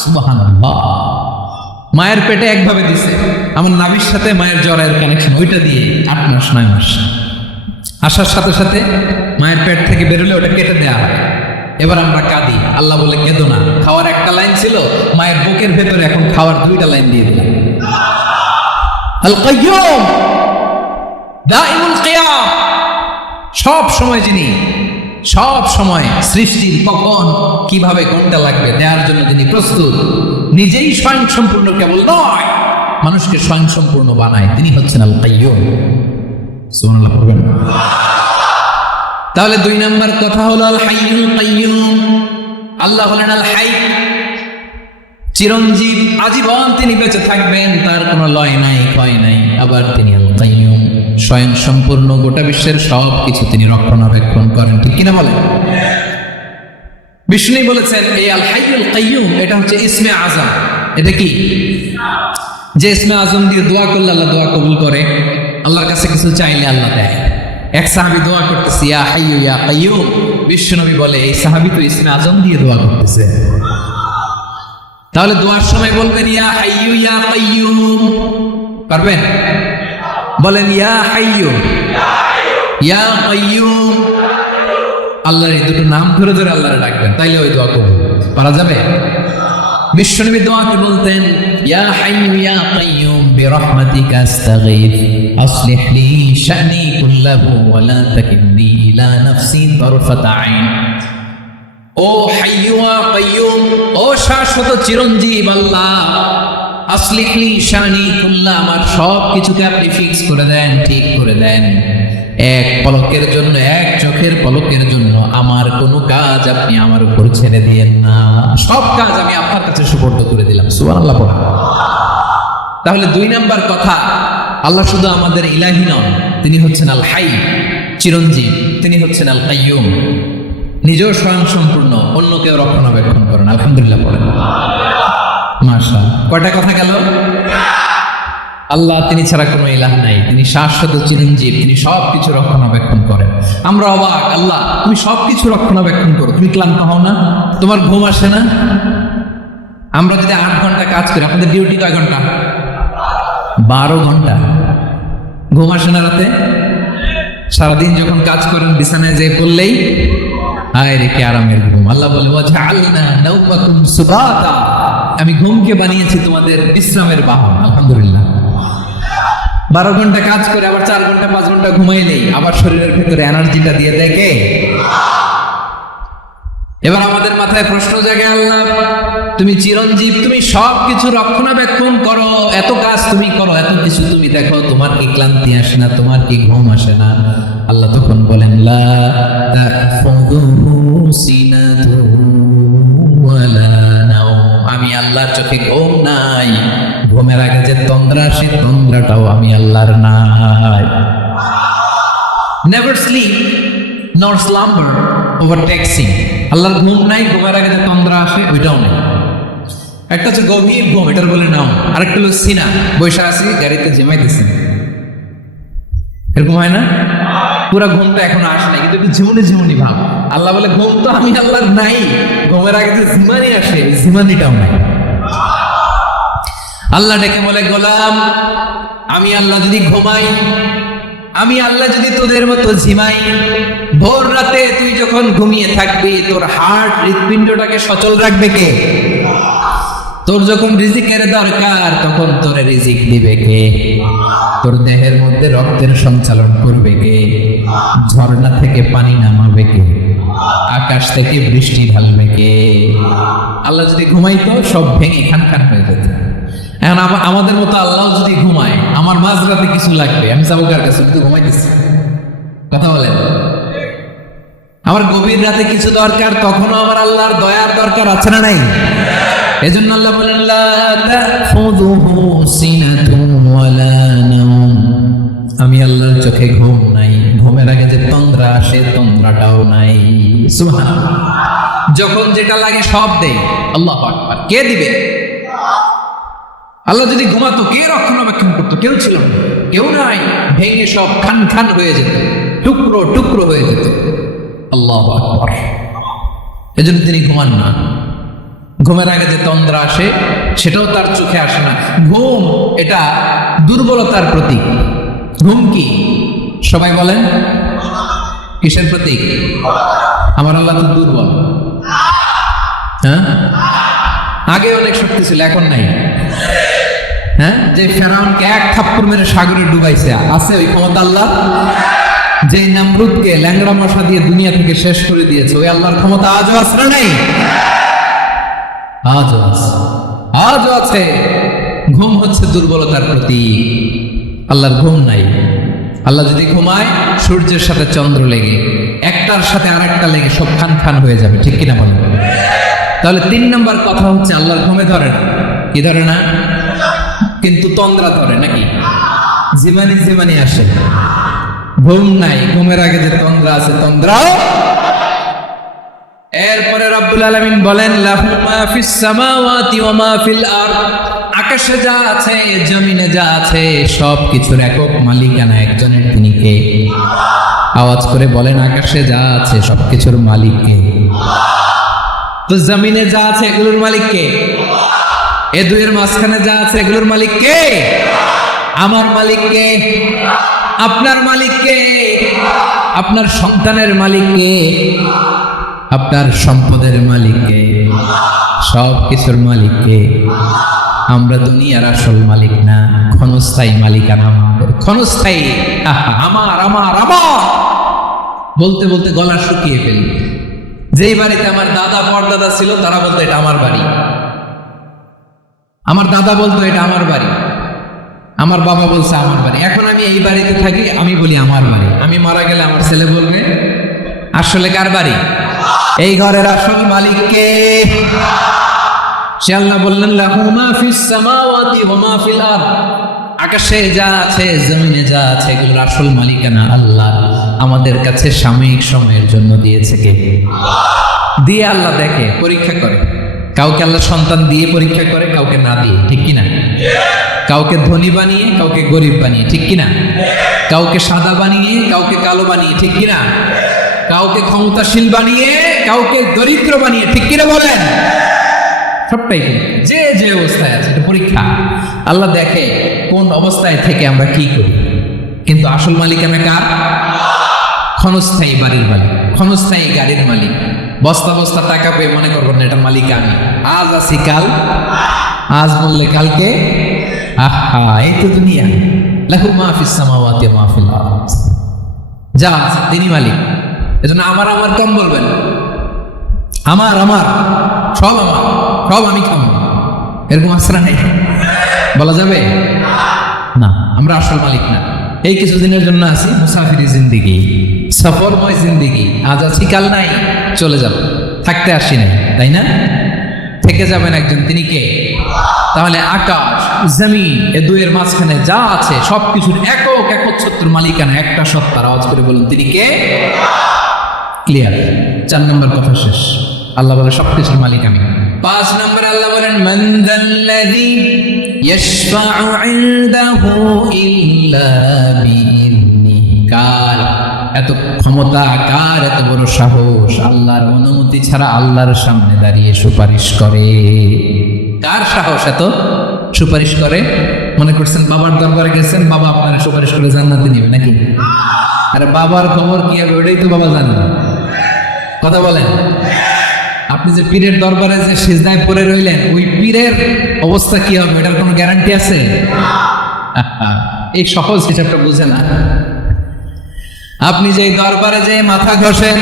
সুবহানাল্লাহ। মায়ের পেটে একভাবে দিছে, আমার নাভির সাথে মায়ের জরায়ের কানেকশন, ওইটা দিয়ে 8 মাস 9 মাস আসার সাথে সাথে মায়ের পেট থেকে বেরোলে ওটা কেটে দেওয়া হয়। এবার আমরা কাঁদি, আল্লাহ বলে কেঁদো না, খাওয়ার একটা লাইন ছিল, মায়ের বুকের ভেতরে এখন খাওয়ার 2টা লাইন দিয়ে দিলাম। আল কাইয়ুম, দাইমুল কিয়াম, সব সময় যিনি, সব সময় সৃষ্টির কখন কিভাবে কোনটা লাগবে দেওয়ার জন্য তিনি প্রস্তুত। নিজেই স্বয়ংসম্পূর্ণ কেবল নয়, মানুষকে স্বয়ংসম্পূর্ণ বানায়, তিনি হচ্ছেন আল কাইয়ুম। সুবহানাল্লাহ পড়বেন। তাহলে 2 নাম্বার কথা হলো আল হাইয়ুল কাইয়ুম। আল্লাহ হলেন আল হাই, চিরঞ্জীব, আজীবন তিনি বেঁচে থাকবেন, তার কোনো লয় নাই, ক্ষয় নাই। আবার তিনি আল কাইয়ুম, স্বয়ংসম্পূর্ণ, গোটা বিশ্বের সব কিছু তিনি রক্ষণাবেক্ষণ করেন। ঠিক কিনা বলেন? বিষ্ণু বলেছেন এই আল হাইয়ুল কাইয়ুম এটা হচ্ছে ইসমে আজম। এটা কি? যে ইসমে আজম দিয়ে দোয়া করলে আল্লাহ দোয়া কবুল করে, আল্লাহর কাছে কিছু চাইলে আল্লাহ দেয়। এক সাহাবী দোয়া করতেছে ইয়া হাইয়ু ইয়া কাইয়ুম, বিশ্বনবী বলে এই সাহাবী তো ইসমে আজম দিয়ে দোয়া করতেছে। তাহলে দোয়ার সময় বলবেন ইয়া হাইয়ু ইয়া কাইয়ুম, পারবেন? বলেন ইয়া হাইয়ু ইয়া কাইয়ুম। আল্লাহর এই দুটো নাম ধরে ধরে আল্লাহরে ডাকবেন, তাইলে ওই দোয়া কবুল। পারা যাবে? বিশ্বনবী দোয়াকে বলতেন ইয়া হাইয়ু ইয়া কাইয়ুম বিরহমাতিকা আস্তাগীথ আসলিহ লি শা'নি কুল্লাহু ওয়া লা তাকিলনি ইলা নাফসি তারফাত আইন। ও হাইয়ু ওয়া কাইয়ুম, ও শাশ্বত চিরঞ্জীব আল্লাহ, আসলিহ লি শা'নি কুল্লাহ, আমার সব কিছুকে আপনি ফিক্স করে দেন, ঠিক করে দেন। এক পলকের জন্য, এক চোখের পলকের জন্য আমার কোনো কাজ আপনি আমার উপর ছেড়ে দিয়েন না, সব কাজ আমি আপনার কাছে সুপর্দ করে দিলাম। সুবহানাল্লাহ পড়া। তাহলে 2 নাম্বার কথা, আল্লাহ শুধু আমাদের ইলাহি নন, তিনি হচ্ছেন আল হাই, চিরঞ্জীব, তিনি হচ্ছেন আল কাইয়ুম, নিজেও স্বয়ংসম্পূর্ণ, অন্যকেও রক্ষণাবেক্ষণ করেন। আলহামদুলিল্লাহ পড়েন। মাশাআল্লাহ। কয়টা কথা গেল? আল্লাহ তিনি ছাড়া কোনো ইলাহ নাই, তিনি শাশ্বত চিরঞ্জীব, তিনি সব কিছু রক্ষণাবেক্ষণ করেন। আমরা অবাক, আল্লাহ তুমি সব কিছু রক্ষণাবেক্ষণ করো, তুমি ক্লান্ত হও না? তোমার ঘুম আসে না? আমরা যদি 8 ঘন্টা কাজ করি, আপনাদের ডিউটি কয় ঘন্টা? 12 ঘন্টা। ঘুম আসে না রাতে? সারাদিন যখন কাজ করেন বিছানায় যেয়ে পড়লেই হায় রে কি আরামের ঘুম। আল্লাহ বলে ওয়াজআলনা নাওমাকুম সুবাতা, আমি ঘুমকে বানিয়েছি তোমাদের বিশ্রামের বাহন। আলহামদুলিল্লাহ। 12 ঘন্টা কাজ করে আবার 4 ঘন্টা 5 ঘন্টা ঘুমাই নেই, আবার শরীরের ভিতরে এনার্জিটা দিয়ে দেয় কে? এবার আমাদের মাথায় প্রশ্ন জাগে, আল্লাহ তুমি চিরঞ্জীব, তুমি সব কিছু রক্ষণাবেক্ষণ করো, এত কাজ তুমি করো, এত কিছু তুমি দেখো, তোমার কি ক্লান্তি আসে না? তোমার কি ঘুম আসে না? আল্লাহ তখন বলেন লা তাখুযুহু সিনাতুন ওয়ালা নাওম, আমি আল্লাহর চোখে ঘুম নাই। ঘুমের আগে যে তন্দ্রা আসে, তন্দ্রাটাও আমি আল্লাহর নাই। নেভার স্লিপ নর স্লাম্বার ওভারটেকস হিম। আল্লাহর ঘুম নাই, ঘুমের আগে যে তন্দ্রা আসে ওইটাও নেই। একটা হচ্ছে গভীর ঘুম, এটার বলে নাও। আরেকটা হলো সিনা, বৈশা আছি গাড়িতে ঝিমাইতেছে, এরকম হয় না? পুরা ঘুমটা এখনো আসে নাই, কিন্তু একটু ঝিমুনি ঝিমুনি ভাব। আল্লাহ বলে ঘুম তো আমি আল্লাহর নাই, ঘুমের আগে যে ঝিমানি আসে ঝিমানিটাও নাই। আল্লাহ ডেকে বলে গোলাম, আমি আল্লাহ যদি ঘুমাই, আমি আল্লাহ যদি তোদের মতো ঝিমাই, ভোর রাতে তুই যখন ঘুমিয়ে থাকবি, তোর হার্ট হৃৎপিণ্ডটাকে সচল রাখবে কে? তোর যখন রিজিকের দরকার তখন তোর রিজিক দিবে কে? তোর দেহের মধ্যে রক্তের সঞ্চালন করবে কে? ঝর্ণা থেকে পানি নামাবে কে? আকাশ থেকে বৃষ্টি ঢালবে কে? আল্লাহ যদি ঘুমাইতো সব ভেঙে খান খান হয়ে যেত। এখন আমাদের মতো আল্লাহ যদি ঘুমায়, আমার মাঝরাতে কিছু লাগবে, আমি যাবো কার কাছে? কিন্তু ঘুমাইতেছি। কথা বলেন, আমার গভীর রাতে কিছু দরকার, তখনও আমার আল্লাহর দয়ার দরকার আছে না নাই? এজন্য আল্লাহ বলেন লা তাখুযুহু সিনাতুন ওয়ালা নাওম, আমি আল্লাহর চোখে ঘুম নাই, ঘুমের আগে যে তন্দ্রা আসে তন্দ্রাটাও নাই। সুবহানাল্লাহ। যখন যেটা লাগে সব দেয় আল্লাহু আকবার। কে দিবে? আল্লাহ যদি ঘুমাতো, কে রক্ষণাবেক্ষণ করতো? কেউ ছিল না, কেউ নাই। ভেঙে সব খান খান হয়ে যেত, টুকরো টুকরো হয়ে যেত। আল্লাহু আকবার। এজন্য তিনি ঘুমান না। ঘুমের আগে যে তন্দ্রা আসে সেটাও তার চোখে আসে না। ঘুম এটা দুর্বলতার প্রতীক। ঘুম কি? সবাই বলেন, কিসের প্রতীক? আমার আল্লাহ তো দুর্বল। হ্যাঁ, আগে অনেক শক্তি ছিল, এখন নাই। হ্যাঁ, যে ফেরাউনকে এক থাপ্পড় মেরে সাগরে ডুবাইছে, আছে ওই ক্ষমতা আল্লাহ? যে নামরুদকে ল্যাংড়া মশা দিয়ে দুনিয়া থেকে শেষ করে দিয়েছে, ওই আল্লাহর ক্ষমতা আজও আছে না নাই? আজও আছে, আজও আছে। ঘুম হচ্ছে দুর্বলতার প্রতীক। আল্লাহর ঘুম নাই। আল্লাহ যদি ঘুমায়, সূর্যের সাথে চন্দ্র লেগে, একটার সাথে আরেকটা লেগে সব খান খান হয়ে যাবে। ঠিক কিনা বলেন? তাহলে 3 নম্বর কথা হচ্ছে আল্লাহর ঘুমে ধরে না। কি ধরে না? কিন্তু তন্দ্রা ধরে নাকি? জিমানি জিমানি আসে। ঘুম নাই, ঘুমের আগে যে তন্দ্রা আছে তন্দ্রাও। এরপরে রব্বুল আলামিন বলেন লাহু মা ফিস সামাওয়াতি ওয়া মা ফিল আরদ, আকাশে যা আছে জমিনে যা আছে সব কিছুর একক মালিকানা একজনের। তিনি কে? আওয়াজ করে বলেন, আকাশে যা আছে সবকিছুর মালিক কে? তো জমিনে যা আছে এগুলোর মালিক কে? এ দুইয়ের মাঝখানে যা আছে এগুলোর মালিক কে? আমার মালিক কে? আপনার মালিক কে? আপনার সন্তানের মালিক কে? আপনার সম্পদের মালিক কে? সব কিছুর মালিক কে? আমরা দুনিয়ার আসল মালিক না, ক্ষণস্থায়ী মালিকানা আমাদের। ক্ষণস্থায়ী। আমার আমার আমার বলতে বলতে গলা শুকিয়ে ফেলি। যেই বাড়িতে আমার দাদা পরদাদা ছিল তারা বলতো এটা আমার বাড়ি, আমার দাদা বলতো এটা আমার বাড়ি, আমার বাবা বলছে আমার বাড়ি। এখন আমি এই বাড়িতে থাকি, আমি বলি আমার বাড়ি। আমি মারা গেলে আমার ছেলে বলবে আসলে কার বাড়ি? এই ঘরের আসল মালিক কে? সে আল্লাহ বললেন লাহু মা ফিস সামাওয়াতি ওয়া মা ফিল আরদ, আকাশে যা আছে জমিনে যা আছে এগুলোর আসল মালিকানা আল্লাহ। আমাদের কাছে সাময়িক সময়ের জন্য দিয়েছে কে? দিয়ে আল্লাহ দেখে, পরীক্ষা করে। কাউকে আল্লাহ সন্তান দিয়ে পরীক্ষা করে, কাউকে না দিয়ে। ঠিক কিনা? কাউকে ধনী বানিয়ে, কাউকে গরিব বানিয়ে। ঠিক কিনা? কাউকে সাদা বানিয়ে, কাউকে কালো বানিয়ে। ঠিক কিনা? কাউকে ক্ষমতাশীল বানিয়ে, কাউকে দরিদ্র বানিয়ে। ঠিক কিনা বলেন? সবটাই যে যে অবস্থায় আছে এটা পরীক্ষা। আল্লাহ দেখে কোন অবস্থায় থেকে আমরা কি করি। কিন্তু আসল মালিকানা কার? ক্ষণস্থায়ী বাড়ির মালিক, ক্ষণস্থায়ী গাড়ির মালিক। বস্তা বস্তা টাকা পেয়ে মনে করবেন না এটা মালিক আমি, আজ আছি কাল, আজ বললে কালকে। আহা, এই তো দুনিয়া। লাহু মা ফিস সামাওয়াতি ওয়া মা ফিল আরদ, যা আছে তিনি মালিক। এজন্য আমার আমার কম বলবেন, আমার আমার সব আমার, সব আমি খাবো, এরকম আশ্রা নেই, বলা যাবে না। আমরা আসল মালিক না। এই কিছুদিনের জন্য আছি মুসাফিরি জিন্দিগি, সফরময় জিন্দিগি। আজ আছি কাল নাই, চলে যাব, থাকতে আসি নাই, তাই না? থেকে যাবেন একজন, তিনি কে? তাহলে আকাশ জমিন এ দুয়ের মাঝখানে যা আছে সবকিছুর একক একচ্ছত্র মালিকানা একটা সত্তার। আওয়াজ করে বলুন তিনি কে? ক্লিয়ার। 4 নম্বর কথা শেষ। আল্লাহ বলে সবকিছুর মালিক আমি। 5 নম্বরে আল্লাহ বলেন মান যাল্লাযী ইয়াশফা'ু 'ইনদাহু ইল্লা বিইذনিহি। কার এত ক্ষমতা, কার এত বড় সাহস আল্লাহর অনুমতি ছাড়া আল্লাহর সামনে দাঁড়িয়ে সুপারিশ করে? কার সাহস এত সুপারিশ করে? মনে করছেন বাবার দরবারে গেছেন, বাবা আপনার সুপারিশ করে জান্নাতে নেবে নাকি? আরে বাবার খবর কি হবে ওটাই তো বাবা জানে না। কথা বলেন। আপনি যে পীরের দরবারে যে সিজদায় পড়ে রইলেন, ওই পীরের অবস্থা কি হবে এটার কোনো গ্যারান্টি আছে? এই সহজ হিসাবটা বুঝে না। আপনি যেই দরবারে যে মাথা ঘষেন,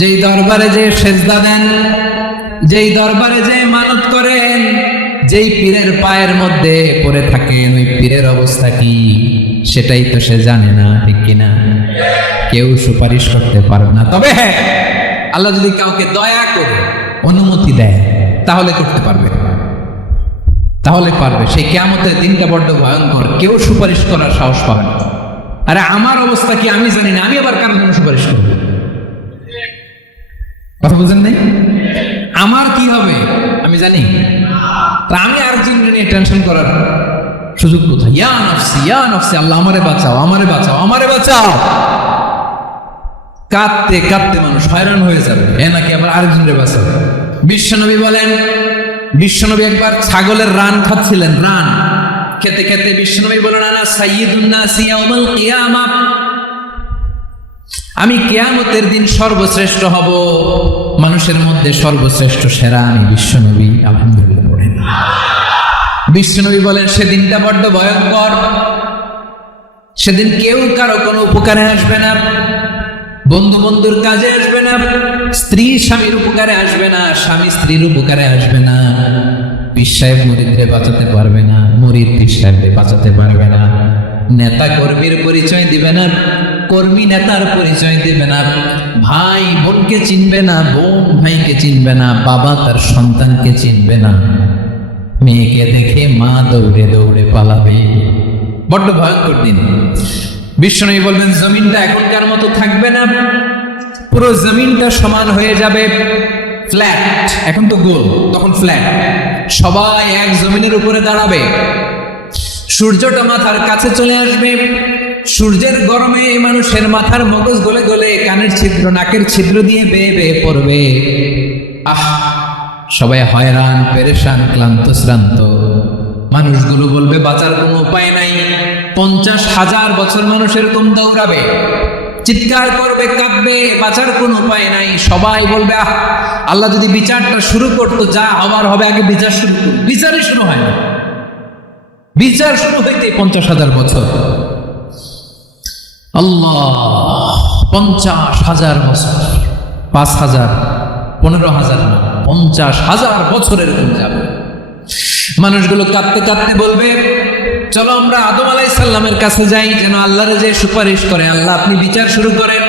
যেই দরবারে যে সেজদা দেন, যেই দরবারে যে মানত করেন, যেই পীরের পায়ের মধ্যে পড়ে থাকেন, ওই পীরের অবস্থা কি সেটাই তো সে জানে না, ঠিক কিনা? কেউ সুপারিশ করতে পারবে না। তবে হ্যাঁ, আল্লাহ যদি কাউকে দয়া করে অনুমতি দেয় তাহলে করতে পারবে, তাহলে পারবে। সেই কিয়ামতের দিনটা বড্ড ভয়ঙ্কর, কেউ সুপারিশ করার সাহস পাবে না। আরে আমার অবস্থা কি আমি জানি না, আমি আবার কার জন্য সুপারিশ করবো? কথা বুঝেন নাই? আমার কি হবে আমি জানি, তা আমি আরেকজন নিয়ে টেনশন করার সুযোগ কোথায়? ইয়া নফসি ইয়া নফসি, আল্লাহ আমারে বাঁচাও, আমারে বাঁচাও, আমারে বাঁচাও। কাঁদতে কাঁদতে মানুষ হয়রান হয়ে যাবে, এ নাকি আবার আরেকজনের বাঁচাবে। বিশ্বনবী বলেন, বিশ্বনবী একবার ছাগলের রান খাচ্ছিলেন, রান খেতে খেতে বিশ্বনবী বলেন আনা সাইয়্যিদুন নাসি ইয়াউমাল কিয়ামাহ, আমি কিয়ামতের দিন সর্বশ্রেষ্ঠ হব, মানুষের মধ্যে সর্বশ্রেষ্ঠ সেরা আমি বিশ্বনবী। আলহামদুলিল্লাহ পড়েন। বিশ্বনবী বলেন সেদিনটা বড্ড ভয়ঙ্কর, সেদিন কেউ কারো কোনো উপকারে আসবে না, বন্ধু বন্ধুর কাজে আসবে না, স্ত্রী স্বামীর উপকারে আসবে না, স্বামী স্ত্রীর উপকারে আসবে না, পীর সাহেব মুরিদরে বাঁচাতে পারবে না, মুরিদ পীর সাহেবকে বাঁচাতে পারবে না, নেতা কর্মীর পরিচয় দিবে না, কর্মী নেতার পরিচয় দিবে না, ভাই বোনকে চিনবে না, বোন ভাইকে চিনবে না, বাবা তার সন্তানকে চিনবে না, মেয়েকে দেখে মা দৌড়ে দৌড়ে পালাবে। বড্ড ভয়ঙ্কর দিন। বিশ্বনবী বলবেন জমিনটা এখনকার মতো থাকবে না, পুরো জমিনটা সমান হয়ে যাবে, ফ্ল্যাট। এখন তো গোল, তখন ফ্ল্যাট। সবাই এক জমিনের উপরে দাঁড়াবে, সূর্যটা মাথার কাছে চলে আসবে, সূর্যের গরমে মানুষের মাথার মগজ গলে গলে কানের ছিদ্র নাকের ছিদ্র দিয়ে বেয়ে বেয়ে পড়বে। আহ, সবাই হয়রান পেরেশান ক্লান্ত শ্রান্ত। মানুষগুলো বলবে বাঁচার কোনো উপায় নাই। 50,000 বছর মানুষ এরকম দৌড়াবে, চিৎকার করবে, কাঁদবে, বাঁচার কোনো উপায় নাই। সবাই বলবে আহ, আল্লাহ যদি বিচারটা শুরু করতো, যা হবার হবে, আগে বিচার শুরু করতো। বিচারই শুরু হয় না, বিচার শুরু হইতে 50,000 বছর। আল্লাহ, 50,000 বছর, 5,000, 15,000 না, 50,000 বছর এরকম যাবে। মানুষগুলো কাঁদতে কাঁদতে বলবে চলো আমরা আদম আলাইহিস সালামের কাছে যাই, যেন আল্লাহর যে সুপারিশ করে, আল্লাহ আপনি বিচার শুরু করেন।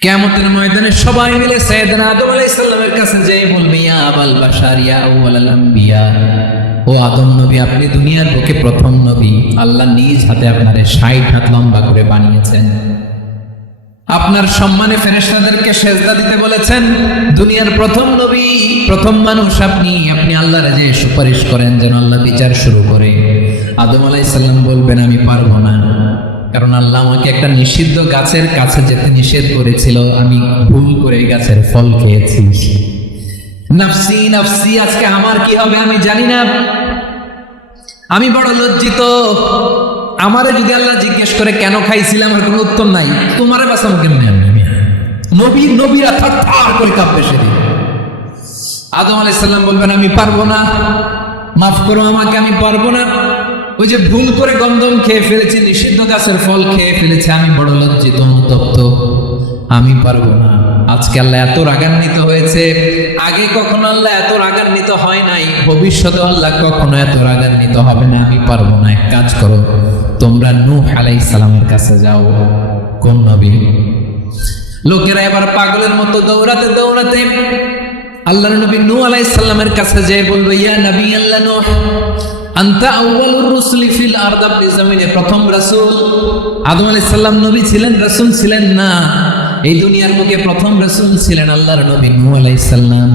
কিয়ামতের ময়দানে সবাই মিলে সাইয়েদনা আদম আলাইহিস সালামের কাছে যেয়ে বলবে ইয়া আবাল বাশার ইয়া আউয়ালাল আম্বিয়া, ও আদম নবী, আপনি দুনিয়ার বুকে প্রথম নবী, আল্লাহ নিজ হাতে আপনারে 60 হাত লম্বা করে বানিয়েছেন, আপনার সম্মানে ফেরেশতাদেরকে সেজদা দিতে বলেছেন, দুনিয়ার প্রথম নবী, প্রথম মানুষ আপনি, আপনি আল্লাহর যে সুপারিশ করেন যেন আল্লাহ বিচার শুরু করে। আদম আলাইহিস সালাম বলবেন আমি পারবো না, কারণ আল্লাহ আমাকে একটা নিষিদ্ধ গাছের কাছে যেতে নিষেধ করেছিল, আমি ভুল করে গাছের ফল খেয়েছি। নাফসি নাফসি, আজকে আমার কি হবে আমি জানি না, আমি বড় লজ্জিত, আমারে যদি আল্লাহ জিজ্ঞেস করে কেন খাইছিলাম, আমার কোনো উত্তর নাই। তোমারে বাঁচাবো কেমনে? নবীরা থার করে কাঁপবে সেদিন। আদম আলাইহিস সালাম বলবেন আমি পারবো না, মাফ করো আমাকে, আমি পারবো না। ওই যে ভুল করে গন্ধম খেয়ে ফেলেছি, নিষিদ্ধ গাছের ফল খেয়ে ফেলেছি, আমি বড় লজ্জিত অনুতপ্ত, আমি পারবো না। আজকে আল্লাহ এত রাগান্বিত হয়েছে, আগে কখনো আল্লাহ এত রাগান্বিত হয় নাই, ভবিষ্যতে আল্লাহ কখনো এত রাগান্বিত হবে না। আমি পারবো না। এক কাজ করো, তোমরা নূহ আলাইহিস সালামের কাছে যাও। কোন নবী? লোকেরা এবার পাগলের মতো দৌড়াতে দৌড়াতে আল্লাহর নবী নূহ আলাইহিস সালামের কাছে যেয়ে বলবে, ইয়া নবী আল্লাহ নূহ, আনতা আউয়ালুর রাসূলি ফিল আরদ, আপনি জমিনে প্রথম রাসূল। আদম আলাইহিস সালাম নবী ছিলেন, রাসূল ছিলেন না। এই দুনিয়ার বুকে প্রথম রাসূল ছিলেন আল্লাহর নবী নূহ আলাইহিস সালাম।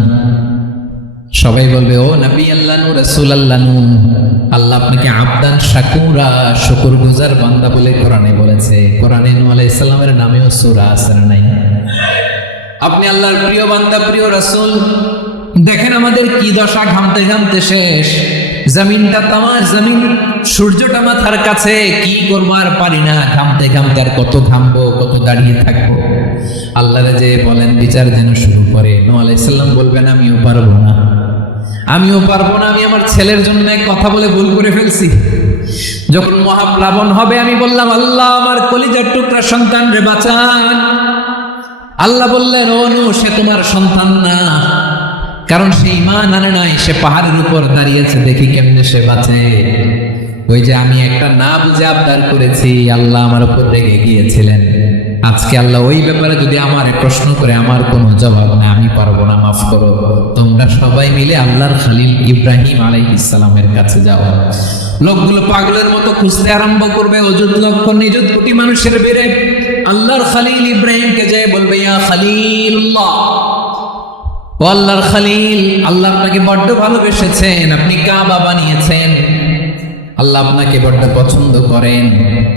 সবাই বলবে, ও নবী আল্লাহ নূহ, রাসূল আল্লাহ নূহ, আল্লাহ আপনাকে আবদান শাকুরা, শুকরগুজার বান্দা বলে কোরআনে বলেছে। কোরআনে নূহ আলাইহিস সালামের নামেও সূরা আছে না নাই? আপনি আল্লাহর প্রিয় বান্দা, প্রিয় রাসূল। দেখেন আমাদের কি দশা, ঘামতে ঘামতে শেষ। জমিনটা তামার জমিন, সূর্যটা মাথার কাছে, কি করবো আর পারি না, ঘামতে ঘামতে আর কত ঘামবো, কত দাঁড়িয়ে থাকবো। আল্লাহরে যে বলেন বিচার যেন শুরু করে। নূহ আলাইহিস সালাম বলবেন আমিও পারবো না, আমিও পারবো না। আমি আমার ছেলের জন্য এক কথা বলে ভুল করে ফেলছি। যখন মহাপ্লাবন হবে আমি বললাম, আল্লাহ আমার কলিজার টুকরা সন্তান রে বাঁচান। আল্লাহ বললেন, ও নূহ, সে তোমার সন্তান না, কারণ সে ঈমান আনে নাই, সে পাহাড়ের উপর দাঁড়িয়েছে, দেখি কেমনে সে বাঁচে। ওই যে আমি একটা না বুঝে আবদার করেছি, আল্লাহ আমার উপর রেগে গিয়েছিলেন। আজকে আল্লাহ ওই ব্যাপারে যদি আমার প্রশ্ন করে, আমার কোনো জবাব না, আমি পারবো না, মাফ করো। তোমরা সবাই মিলে আল্লাহর খলিল ইব্রাহিম আলাইহিস সালামের কাছে যাও। লোকগুলো পাগলের মতো খুঁজতে আরম্ভ করবে, অযুত লক্ষ নিযুত কোটি মানুষের বেড়ে আল্লাহর খলিল ইব্রাহিমকে যায় বলবে, ইয়া খলিলুল্লাহ, ও আল্লাহর খলিল, আল্লাহ আপনাকে বড্ড ভালোবেসেছেন, আপনি কাবা বানিয়েছেন, আল্লাহ আপনাকে বড্ড পছন্দ করেন।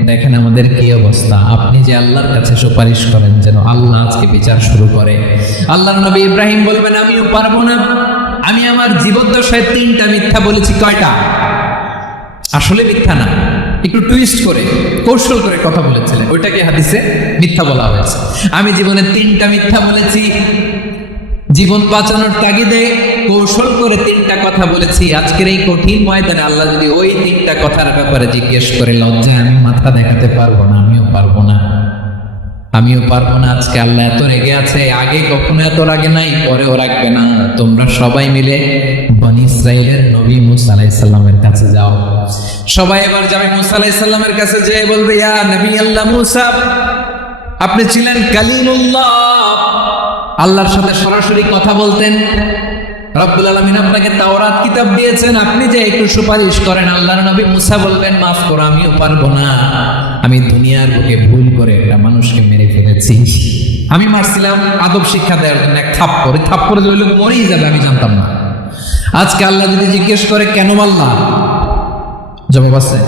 দেখেন আমাদের কি অবস্থা। আপনি যে আল্লাহর কাছে সুপারিশ করেন যেন আল্লাহ আজকে বিচার শুরু করে। আল্লাহর নবী ইব্রাহিম বলবেন, আমিও পারবো না। আমি আমার জীবদ্দশায় 3টা মিথ্যা বলেছি। কয়টা? আসলে মিথ্যা না, একটু টুইস্ট করে কৌশল করে কথা বলেছিলেন, ওইটাকে হাদিসে মিথ্যা বলা হয়েছে। আমি জীবনে 3টা মিথ্যা বলেছি, জীবন বাঁচানোর তাগিদে কৌশল করে 3টা কথা বলেছি। আজকের এই কঠিন ময়দানে আল্লাহ যদি ওই 3টা কথার ব্যাপারে জিজ্ঞেস করে, লজ্জায় আমি মাথা দেখাতে পারবো না, আমিও পারবো না, আমিও পারবো না। আজকে আল্লাহ এত রেগে আছে, আগে কখনো এত রাগে নাই, পরেও রাখবে না। তোমরা সবাই মিলে বনি ইসরাইলের নবী মূসা আলাইহিস সালামের কাছে যাও। সবাই এবার যাবে মূসা আলাইহিস সালামের কাছে, যেয়ে বলবে, ইয়া নবী আল্লাহ মূসা, আপনি ছিলেন কালিমুল্লাহ, আল্লাহর সাথে সরাসরি কথা বলতেন। রব্বুল আলামিন আপনাকে তাওরাত কিতাব দিয়েছেন, আপনি যে একটু সুপারিশ করেন। আল্লাহর নবী মূসা বলবেন, মাফ করো, আমিও পারবো না। আমি দুনিয়ার বুকে ভুল করে একটা মানুষকে মেরে ফেলেছি। আমি মারছিলাম আদব শিক্ষা দেওয়ার জন্য, এক থাপ্পড়, এই থাপ্পড়ে যে লোক মরেই যাবে আমি জানতাম না। আজকে আল্লাহ যদি জিজ্ঞেস করে কেন মারলাম, জবাব আছে।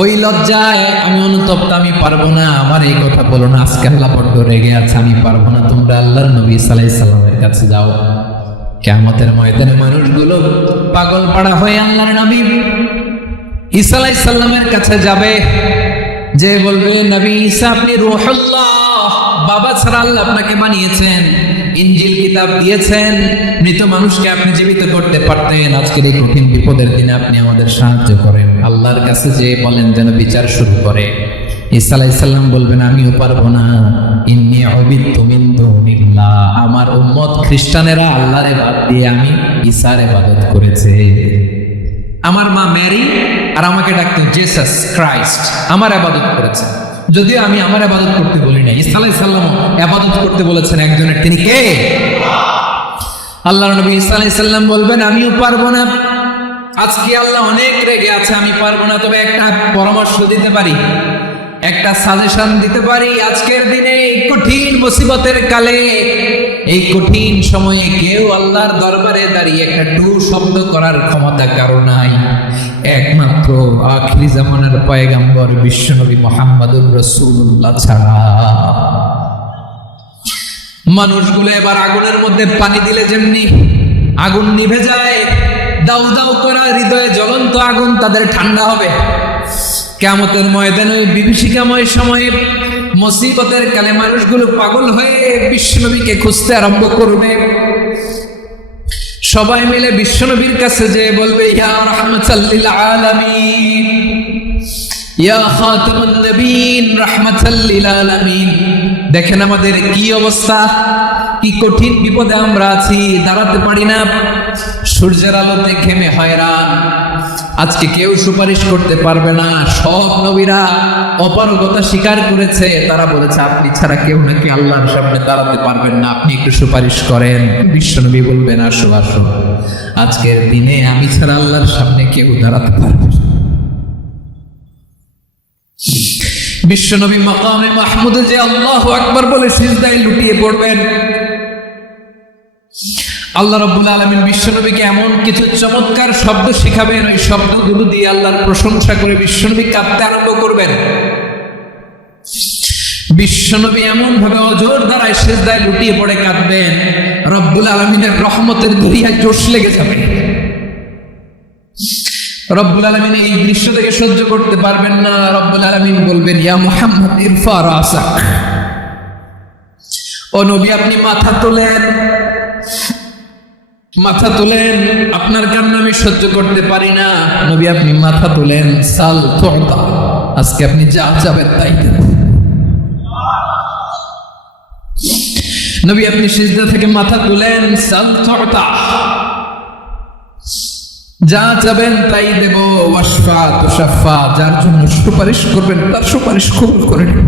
ওই লজ্জায় আমি অনুতপ্ত, আমি পারবো না, আমার এই কথা বলো না। আজকে আল্লাহ বড্ড রেগে আছে, আমি পারবো না। তোমরা আল্লাহর নবী ঈসা আলাইহিস সালামের কাছে যাও। কিয়ামতের ময়দানে মানুষগুলো পাগল পাড়া হয়ে আল্লাহর নবী ঈসা আলাইহিস সালামের কাছে যাবে, যে বলবে, নবী ঈসা আপনি রূহুল্লাহ, বাবা ছাড়া আল্লাহ আপনাকে বানিয়েছেন, ইনজিল কিতাব দিয়েছেন, মৃত মানুষকে আপনি জীবিত করতে পারতেন। আজকের এই কঠিন বিপদের দিনে আপনি আমাদের সাহায্য করেন। আল্লাহর কাছে যে বলেন যেন বিচার শুরু করে। ঈসা আলাইহিস সালাম বলবেন, আমিও পারবো না। ইন্নী উবিদতু মিন দুনিল্লাহ, আমার উম্মত খ্রিস্টানেরা আল্লাহর বাদ দিয়ে আমি ঈসার ইবাদত করেছে। আমার মা মেরি আর আমাকে ডাকতো জেসাস ক্রাইস্ট, আমার ইবাদত করেছে। যদিও আমি আমার ইবাদত করতে বলি না, ঈসা আলাইহিস সালাম ইবাদত করতে বলেছেন একজনের, তিনি কে? আল্লাহর নবী ঈসা আলাইহিস সালাম বলবেন, আমিও পারবো না। আজকে আল্লাহ অনেক রেগে আছে, আমি পারবো না। তবে একটা পরামর্শ দিতে পারি, একটা সাজেশন দিতে পারি। আজকের দিনে এই কঠিন মুসিবতের কালে, এই কঠিন সময়ে কেউ আল্লাহর দরবারে দাঁড়িয়ে একটা টু শব্দ করার ক্ষমতা কারো নাই, একমাত্র আখিরি জামানার পয়গম্বর বিশ্বনবী মুহাম্মদুর রাসূলুল্লাহ ছাড়া। মানুষগুলো এবার আগুনের মধ্যে পানি দিলে যেমনি আগুন নিভে যায়, দাউ দাউ করা হৃদয়ে জ্বলন্ত আগুন তাদের ঠান্ডা হবে, কিয়ামতের ময়দানে বিভীষিকাময় সময়ে মুসিবতের কালে মানুষগুলো পাগল হয়ে বিশ্বনবীকে খুঁজতে আরম্ভ করবে। সবাই মিলে বিশ্বনবীর কাছে যে বলবে, ইয়া রাহমাতাল লিল আলামিন, ইয়া খাতামুন নবীন, রাহমাতাল লিল আলামিন। দেখেন আমাদের কি অবস্থা, কি কঠিন বিপদে আমরা আছি, দাঁড়াতে পারি না, সূর্যের আলোতে ঘেমে হয়রান। আজকে কেউ সুপারিশ করতে পারবে না। সব নবীরা অপারগতা স্বীকার করেছে, তারা বলেছে আপনি ছাড়া কেউ নাকি আল্লাহর সামনে দাঁড়াতে পারবেন না, আপনি একটু সুপারিশ করেন। বিশ্বনবী বলবেন, আসো আসো, আজকের দিনে আমি ছাড়া আল্লাহর সামনে কেউ দাঁড়াতে পারবে না। বিশ্বনবী মাকামে মাহমুদে যে আল্লাহু আকবার বলে সিজদায় লুটিয়ে পড়বেন। আল্লাহ রাব্বুল আলামিন বিশ্বনবীকে এমন কিছু চমৎকার শব্দ শিখাবেন, ওই শব্দগুলো দিয়ে আল্লাহর প্রশংসা করে বিশ্বনবী কাঁদতে আরম্ভ করবেন। বিশ্বনবী এমন ভাবে অজর দ্বারায় সিজদায় লুটিয়ে পড়ে কাঁদবেন, রব্বুল আলামিনের রহমতের দরিয়ায় জোশ লেগে যাবে। রব্বুল আলামিন এই দৃশ্য থেকে সহ্য করতে পারবেন না। রব্বুল আলামিন বলবেন, ইয়া মুহাম্মদ ইরফা রাসাক, ও নবী আপনি মাথা তোলেন, মাথা তোলেন, আপনার কান্না আমি সহ্য করতে পারি না। নবী আপনি মাথা তোলেন, সাল তুতা, আজকে আপনি যা যাবেন তাই দেব। নবী আপনি সিজদা থেকে মাথা তুলেন, সাল তুতা, যা যাবেন তাই দেব। ওয়াশফা তুশাফা, যার জন্য সুপারিশ করবেন তার সুপারিশ কবুল করে নেব।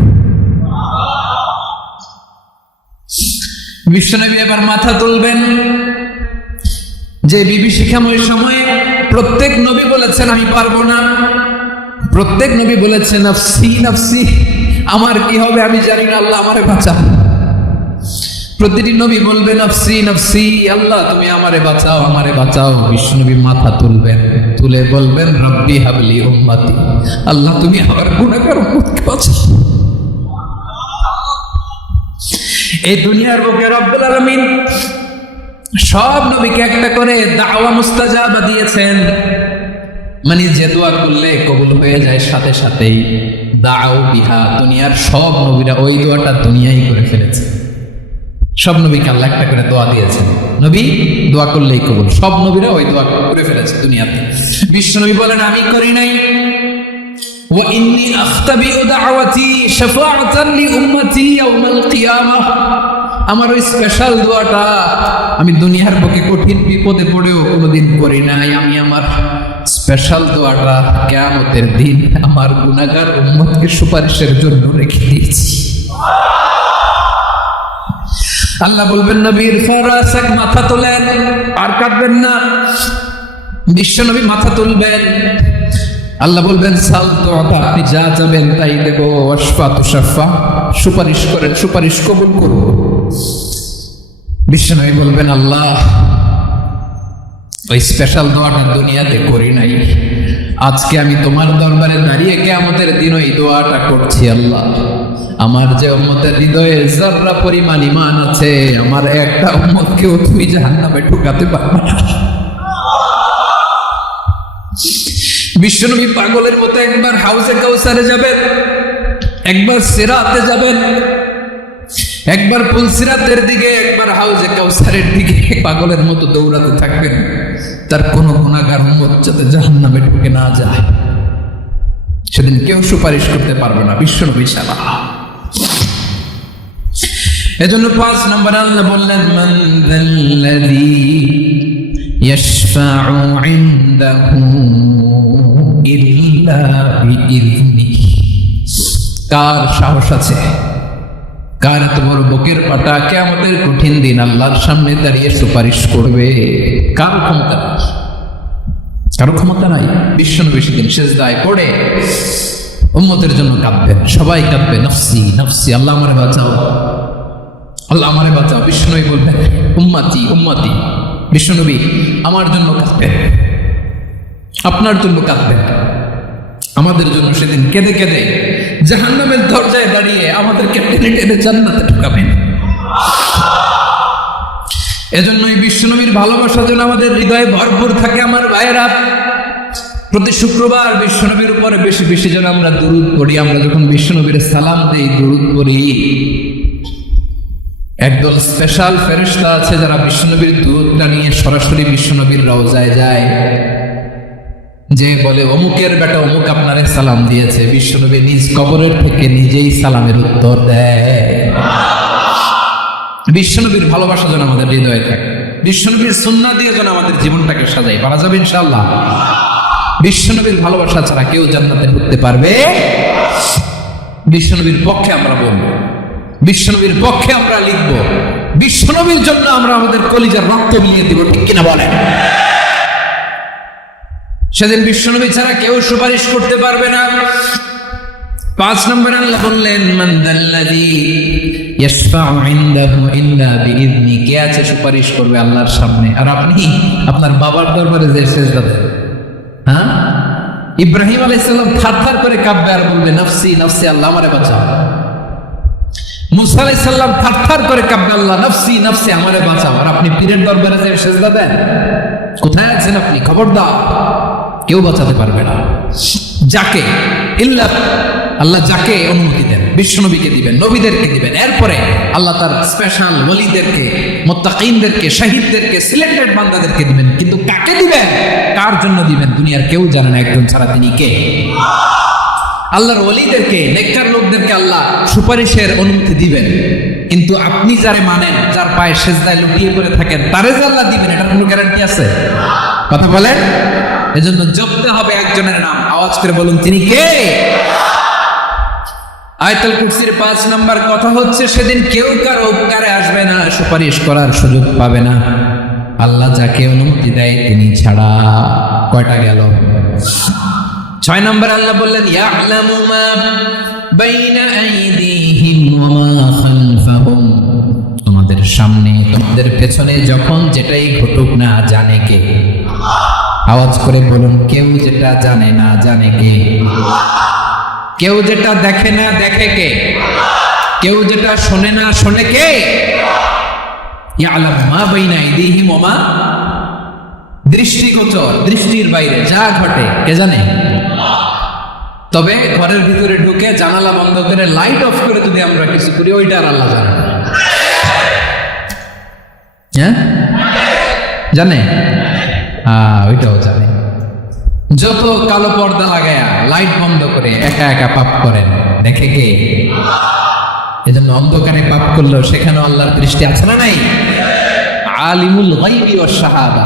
বিশ্বনবী এবার মাথা তুলবেন। যে বিভীষিকাময় সময়ে প্রত্যেক নবী বলেছেন আমি পারবো না, প্রত্যেক নবী বলেছেন নাফসি নাফসি, আমার কি হবে আমি জানি না, আল্লাহ আমারে বাঁচাও। প্রতিটি নবী বলবে নাফসি নাফসি, আল্লাহ তুমি আমারে বাঁচাও, আমারে বাঁচাও। বিশ্বনবী মাথা তুলবেন, তুলে বলবেন রব্বি হাবলি উম্মতি, আল্লাহ তুমি আমার গুনাহগার উম্মতকে বাঁচাও। এই দুনিয়ার বুকে রব্বুল আলামিন সব নবীকে একটা করে দাওয়া মুস্তাজাবা দিয়েছেন, মানে যে দোয়া করলে কবুল হয়ে যায় সাথে সাথেই। দাও বিহা, দুনিয়ার সব নবীরা ওই দোয়াটা দুনিয়ায় করে ফেলেছে। সব নবীকে আল্লাহ একটা করে দোয়া দিয়েছেন, নবী দোয়া করলেই কবুল। সব নবীরা ওই দোয়া করে ফেলেছে দুনিয়াতে। বিশ্বনবী বলেন আমি করি নাই। ওয়া ইন্নী আখতাবিউ দাওয়াতি শাফাআতান লি উম্মতি ইয়াউমাল কিয়ামাহ, আমার ওই স্পেশাল দোয়াটা আমি দুনিয়ার বুকে কঠিন বিপদে পড়েও কোনোদিন করি নাই। আমি আমার স্পেশাল দোয়াটা কিয়ামতের দিন আমার গুনাহগার উম্মতকে সুপারিশের জন্য রেখে দিয়েছি। আল্লাহ বলবেন নবীর ফরাসাক, মাথা তোলেন, আর কাঁদবেন না। বিশ্বনবী মাথা তুলবেন, আল্লাহ বলবেন সাল তুতা, আপনি যা যাবেন তাই দেব। ওয়াশফা তুশাফা, সুপারিশ করেন, সুপারিশ কবুল করব। বিশ্বনবী বলবেন আল্লাহ ওই স্পেশাল দোয়াটা দুনিয়াতে করি নাই, আজকে আমি তোমার দরবারে দাঁড়িয়ে কিয়ামতের দিন ওই দোয়াটা করছি। আল্লাহ আমার যে উম্মতের হৃদয়ে যাররা পরিমাণ ঈমান আছে, আমার একটা উম্মতকেও তুমি জাহান্নামে ঢুকাতে পারবে না। বিশ্বনবী পাগলের মতো একবার হাউজে কাউসারে যাবেন, একবার সিরাতে যাবেন, একবার পুলসিরাতের দিকে, একবার হাউজে কাউসারের দিকে পাগলের মতো দৌড়াতে থাকবেন। তার কোনো গুনাহগার উম্মত যাতে জাহান্নামে ঢুকে না যায়, সেদিন কেউ সুপারিশ করতে পারবে না বিশ্বনবী ছাড়া। এজন্য 5 নম্বর আল্লাহ বললেন মান যাল্লাযী ইয়াশফাউ ইনদাহু ইল্লা বিইযনিহি, কার সাহস আছে, কার এত বড় বুকের পাটা কিয়ামতের কঠিন দিন আল্লাহর সামনে দাঁড়িয়ে সুপারিশ করবে? কারো ক্ষমতা নাই, কারো ক্ষমতা নাই। বিশ্বনবী সেদিন সিজদায় পড়ে উম্মতের জন্য কাঁদবেন, সবাই কাঁদবে নফসি নফসি, আল্লাহ আমারে বাঁচাও, আল্লাহ আমারে বাঁচাও। বিশ্বনবী বলবেন উম্মতি উম্মতি, বিশ্বনবী আমার জন্য কাঁদবেন, আপনার জন্য কাঁদবেন, আমাদের জন্য সেদিন কেঁদে কেঁদে জাহান্নামের দরজায় দাঁড়িয়ে আমাদেরকে টেনে টেনে জান্নাতে ঢুকাবেন। এজন্যই বিশ্বনবীর ভালোবাসা যেন আমাদের হৃদয়ে ভরপুর থাকে। আমার ভাইয়েরা, প্রতি শুক্রবার বিশ্বনবীর উপরে বেশি বেশি যেন আমরা দুরূদ পড়ি। আমরা যখন বিশ্বনবীর সালাম দেই, দুরূদ পড়ি, একদল স্পেশাল ফেরেশতা আছে যারা বিশ্বনবীর দুরূদটা নিয়ে সরাসরি বিশ্বনবীর রওজায় যায়, যে বলে অমুকের বেটা অমুক আপনারে সালাম দিয়েছে। বিশ্বনবী নিজ কবরের থেকে নিজেই সালামের উত্তর দেয়। বিশ্বনবীর ভালোবাসা যেন আমাদের হৃদয়ে থাকে, বিশ্বনবীর সুন্নাহ দিয়ে যেন আমাদের জীবনটাকে সাজাই। পারা যাবে ইনশাআল্লাহ। বিশ্বনবীর ভালোবাসা ছাড়া কেউ জান্নাতে ঢুকতে পারবে। বিশ্বনবীর পক্ষে আমরা বলবো, বিশ্বনবীর পক্ষে আমরা লিখব, বিশ্বনবীর জন্য আমরা আমাদের কলিজার রক্ত মিলিয়ে দিব, ঠিক কিনা বলেন? সেদিন বিশ্বনবী ছাড়া কেউ সুপারিশ করতে পারবে না। 5 নম্বরে আল্লাহ বললেন, মান যাল্লাযী ইয়াশফাউ ইনদাহু ইল্লা বিইذনি, কে আছে সুপারিশ করবে আল্লাহর সামনে? আর আপনি আপনার বাবার দরবারে যে সেজদা দেন, হ্যাঁ, ইব্রাহিম আলাইহিস সালাম থারথার করে কাঁপবে আর বলবে নাফসি নাফসি, আল্লাহ আমারে বাঁচাও। মুসা আলাইহিস সালাম থারথার করে কাঁপবে, আল্লাহ নাফসি নাফসি, আমারে বাঁচাও। আর আপনি পীরের দরবারে যে সেজদা দেন, কোথায় আছেন আপনি? খবরদার, কেউ বাঁচাতে পারবে না। যাকে ইল্লা আল্লাহ যাকে অনুমতি দেন, বিশ্বনবীকে দিবেন, নবীদেরকে দিবেন, এরপরে আল্লাহ তার স্পেশাল ওলিদেরকে, মুত্তাকিনদেরকে, শহীদদেরকে, সিলেক্টেড বান্দাদেরকে দিবেন। কিন্তু কাকে দিবেন, কার জন্য দিবেন, দুনিয়ার কেউ জানে না একজন ছাড়া। তিনি কে? আল্লাহর ওলিদেরকে, নেককার লোকদেরকে আল্লাহ সুপারিশের অনুমতি দিবেন। কিন্তু আপনি যারে মানেন, যার পায়ে সেজদায় লুটিয়ে করে থাকেন, তারে যে আল্লাহ দিবেন, এটার কোনো গ্যারান্টি আছে? কথা বলেন। এজন্য জপতে হবে একজনের নাম, আওয়াজ করে বলুন, তিনি কে? আয়াতুল কুরসির 5 নম্বর কথা হচ্ছে, সেদিন কেউ কারো উপকারে আসবে না, সুপারিশ করার সুযোগ পাবে না, আল্লাহ যাকে অনুমতি দেয় তিনি ছাড়া। কয়টা গেল? 6 নম্বর আল্লাহ বললেন, ইয়ালামু মা বাইনা আইদিহিম ওয়া মা খালফাহুম, তোমাদের সামনে তোমাদের পেছনে যখন যেটাই ঘটুক না জানে কে? আওয়াজ করে বলুন, কেউ যেটা জানে না জানে কে? কেউ যেটা দেখে না দেখে কে? কেউ যেটা শোনে না শোনে কে? ইয়ালামু মা বাইনা আইদিহিম ওয়া মা, দৃষ্টিগোচর, দৃষ্টির বাইরে যা ঘটে কে জানে? তবে ঘরের ভিতরে ঢুকে জানালা বন্ধ করে লাইট অফ করে যদি আমরা কিছু করি, ওইটা আর আল্লাহ জানে। হ্যাঁ, জানে? ওইটাও জানে। যত কালো পর্দা লাগায়া লাইট বন্ধ করে একা একা পাপ করেন, দেখে কে? এজন্য অন্ধকারে পাপ করলেও সেখানে আল্লাহর দৃষ্টি আছে না নাই? আলিমুল গায়বি ওয়াশ শাহাদা,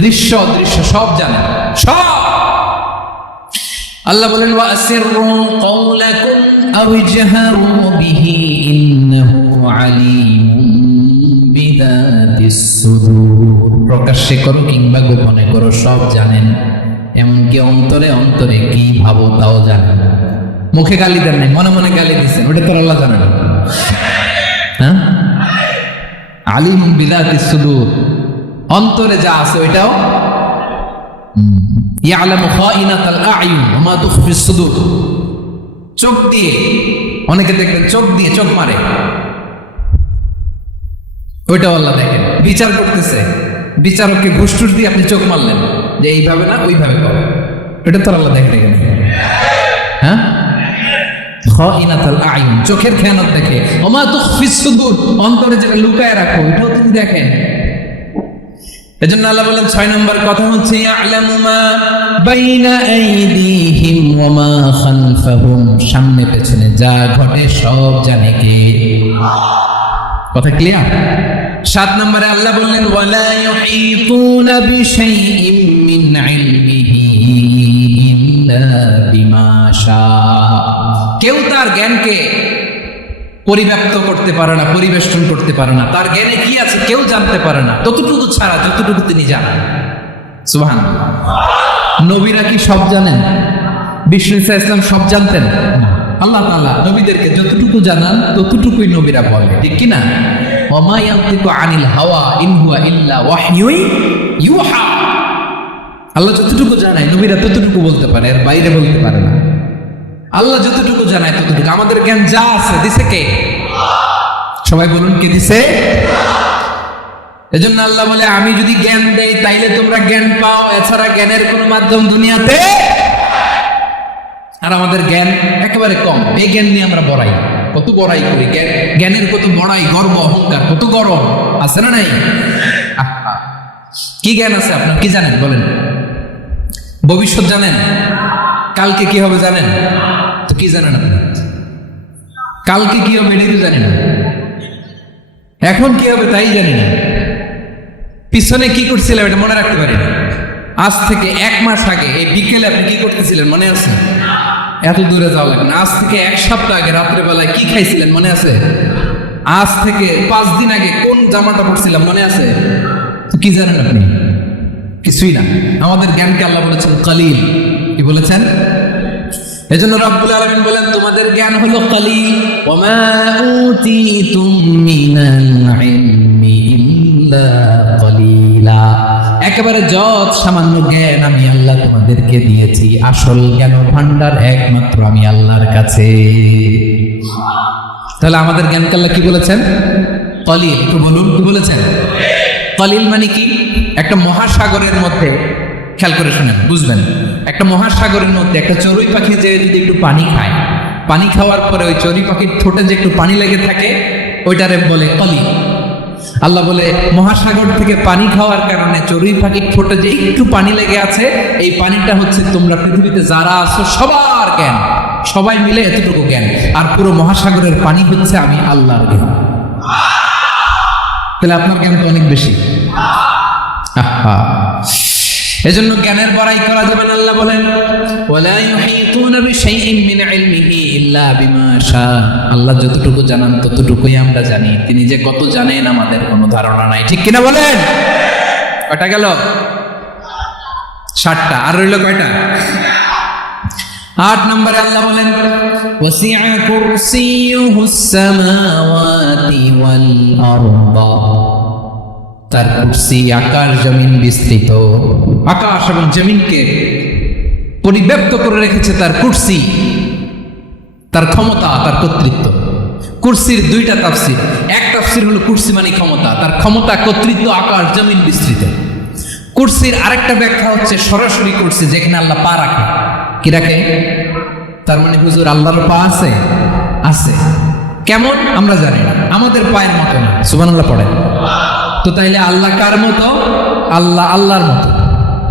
দৃশ্য অদৃশ্য সব জানেন, সব। আল্লাহ বলেন, ওয়া আসিররু কওলাকুম আও ইজহারু বিহি ইন্নাহু আলিমুম বিযাতিস সুদূর, প্রকাশ্যে করো কিংবা গোপনে করো সব জানেন, এমনকি অন্তরে অন্তরে কি ভাবো তাও জানেন। মুখে গালি দেন নাই, মনে মনে গালি দিচ্ছেন, ওটা তো আল্লাহ জানেন। হ্যাঁ, আলিমুম বিযাতিস সুদূর, অন্তরে যা আছে ওইটাও। ইয়ালামু খাইনাতাল আ'য়ুন ওয়া মা তুখফিস সুদূর, চোখ দিয়ে, অনেকে দেখবেন চোখ দিয়ে চোখ মারে, ওইটাও আল্লাহ দেখেন। বিচার করতেছে, বিচারককে ঘুষ টুস দিয়ে আপনি চোখ মারলেন যে এইভাবে না ওইভাবে করো, এটা তো আল্লাহ দেখে দেখেন। হ্যাঁ, খাইনাতাল আ'য়ুন, চোখের খেয়ানত দেখে। ওয়া মা তুখফিস সুদূর, অন্তরে যেটা লুকায় রাখো ওইটাও তিনি দেখেন। এজন্য আল্লাহ বলেন 6 নম্বর কথা হচ্ছে, ইয়ালামু মা বাইনা আইদিহিম ওয়া মা খালফাহুম, সামনে পেছনে যা ঘটে সব জানে কে? কথা ক্লিয়ার? 7 নম্বরে আল্লাহ বললেন, ওয়ালা ইউহিতুনা বিশাইইম মিন ইলমিহি ইল্লা বিমা শাআ, কেউ তার জ্ঞানকে পরিব্যাপ্ত করতে পারে না, পরিবেষ্টন করতে পারে না। তার জ্ঞানে কি আছে কেউ জানতে পারে না, ততটুকু ছাড়া যতটুকু তিনি জানেন। সুবহানাল্লাহ। নবীরা কি সব জানেন? বিষ্ণু ঈসা ইসলাম সব জানতেন? আল্লাহ তাআলা নবীদেরকে যতটুকু জানান ততটুকুই নবীরা বলে, ঠিক কি না? ওয়া মা ইয়ানতিকু আনিল হাওয়া ইন হুয়া ইল্লা ওয়াহয়ুন ইউহা, আল্লাহ যতটুকু জানায় নবীরা ততটুকু বলতে পারে, এর বাইরে বলতে পারে না। আল্লাহ যতটুকু জানায় ততটুকু। আমাদের জ্ঞান যা আছে দিছে কে? সবাই বলুন, কে দিছে? এজন্য আল্লাহ বলে আমি যদি জ্ঞান দেই তাইলে তোমরা জ্ঞান পাও, এছাড়া জ্ঞানের কোনো মাধ্যম দুনিয়াতে। আর আমাদের জ্ঞান একেবারে কম, এই জ্ঞান নিয়ে আমরা বড়াই, কত বড়াই করি, জ্ঞানের কত বড়াই, গর্ব অহংকার, কত গরম আছে না নাই? কি জ্ঞান আছে আপনার? কি জানেন বলেন? ভবিষ্যৎ জানেন? কালকে কি হবে জানেন? তো কি জানেন আপনি? কালকে কি হবে এটাই তো জানি না, এখন কি হবে তাই জানি না, পিছনে কি করছিলাম এটা মনে রাখতে পারি না। আজ থেকে 1 মাস আগে এই বিকেলে আপনি কি করতেছিলেন মনে আছে? এত দূরে যাওয়া লাগে না। আজ থেকে 1 সপ্তাহ আগে রাত্রে বেলায় কি খাইছিলেন মনে আছে? আজ থেকে 5 দিন আগে কোন জামাটা পরছিলাম মনে আছে? তো কি জানেন আপনি? কিছুই না। আমাদের জ্ঞানকে আল্লাহ বলেছেন কালিল। কি বলেছেন? এজন্য রব্বুল আলামিন বলেন তোমাদের জ্ঞান হলো কালিল। ওমা উতিতুম মিনাল ইলমি ইল্লা কালিলা। একেবারে যত সামান্য জ্ঞান আমি আল্লাহ তোমাদেরকে দিয়েছি, আসল জ্ঞান ভান্ডার একমাত্র আমি আল্লাহর কাছে। তাহলে আমাদের জ্ঞানকে আল্লাহ কি বলেছেন? কালিল। একটু বলুন কি বলেছেন? কালিল মানে কি? একটা মহাসাগরের মধ্যে, খেয়াল করে শুনেন বুঝবেন, একটা মহাসাগরের মধ্যে একটা চড়ুই পাখি যে যদি একটু পানি খায়, পানি খাওয়ার পরে ওই চড়ুই পাখির ঠোঁটে যে একটু পানি লেগে থাকে ওইটারে বলে কালিল। আল্লাহ বলে মহাসাগর থেকে পানি খাওয়ার কারণে চড়ুই পাখির ঠোঁটে যে একটু পানি লেগে আছে, এই পানিটা হচ্ছে তোমরা পৃথিবীতে যারা আছো সবার জ্ঞান, সবাই মিলে এতটুকু জ্ঞান, আর পুরো মহাসাগরের পানি হচ্ছে আমি আল্লাহর জ্ঞান। তাহলে আপনার জ্ঞান তো অনেক বেশি। এজন্য জ্ঞানের বড়াই করা যাবে না। আল্লাহ বলেন ওয়ালা ইউহিতুনা বিশাইইন মিন ইলমিহি ইল্লা বিমা শা। আল্লাহ যতটুকু জানান ততটুকুই আমরা জানি, তিনি যে কত জানেন আমাদের কোনো ধারণা নাই। ঠিক কিনা বলেন? কয়টা গেল? 7টা। আর রইল কয়টা? 8 নম্বরে আল্লাহ বলেন ওয়াসিআ কুরসিয়ুহুস সামাওয়াতি ওয়াল আরদা। তার কুরসি আকাশ জমিন বিস্তৃত, আকাশ এবং জমিনকে পরিব্যাপ্ত করে রেখেছে তার কুরসি, তার ক্ষমতা, তার কর্তৃত্ব। কুরসির 2টা তাফসীর। এক তাফসীর হলো কুরসি মানে ক্ষমতা, তার ক্ষমতা, কর্তৃত্ব, আকাশ জমিন বিস্তৃত। কুরসির আরেকটা ব্যাখ্যা হচ্ছে সরাসরি কুরসি, যেখানে আল্লাহ পা রাখে। কি রাখে? তার মানে হুজুর আল্লাহর পা আছে? আছে। কেমন আমরা জানি না, আমাদের পায়ের মতো না। সুবহানাল্লাহ পড়েন। তো তাইলে আল্লাহ কার মতো? আল্লাহ আল্লাহর মতো।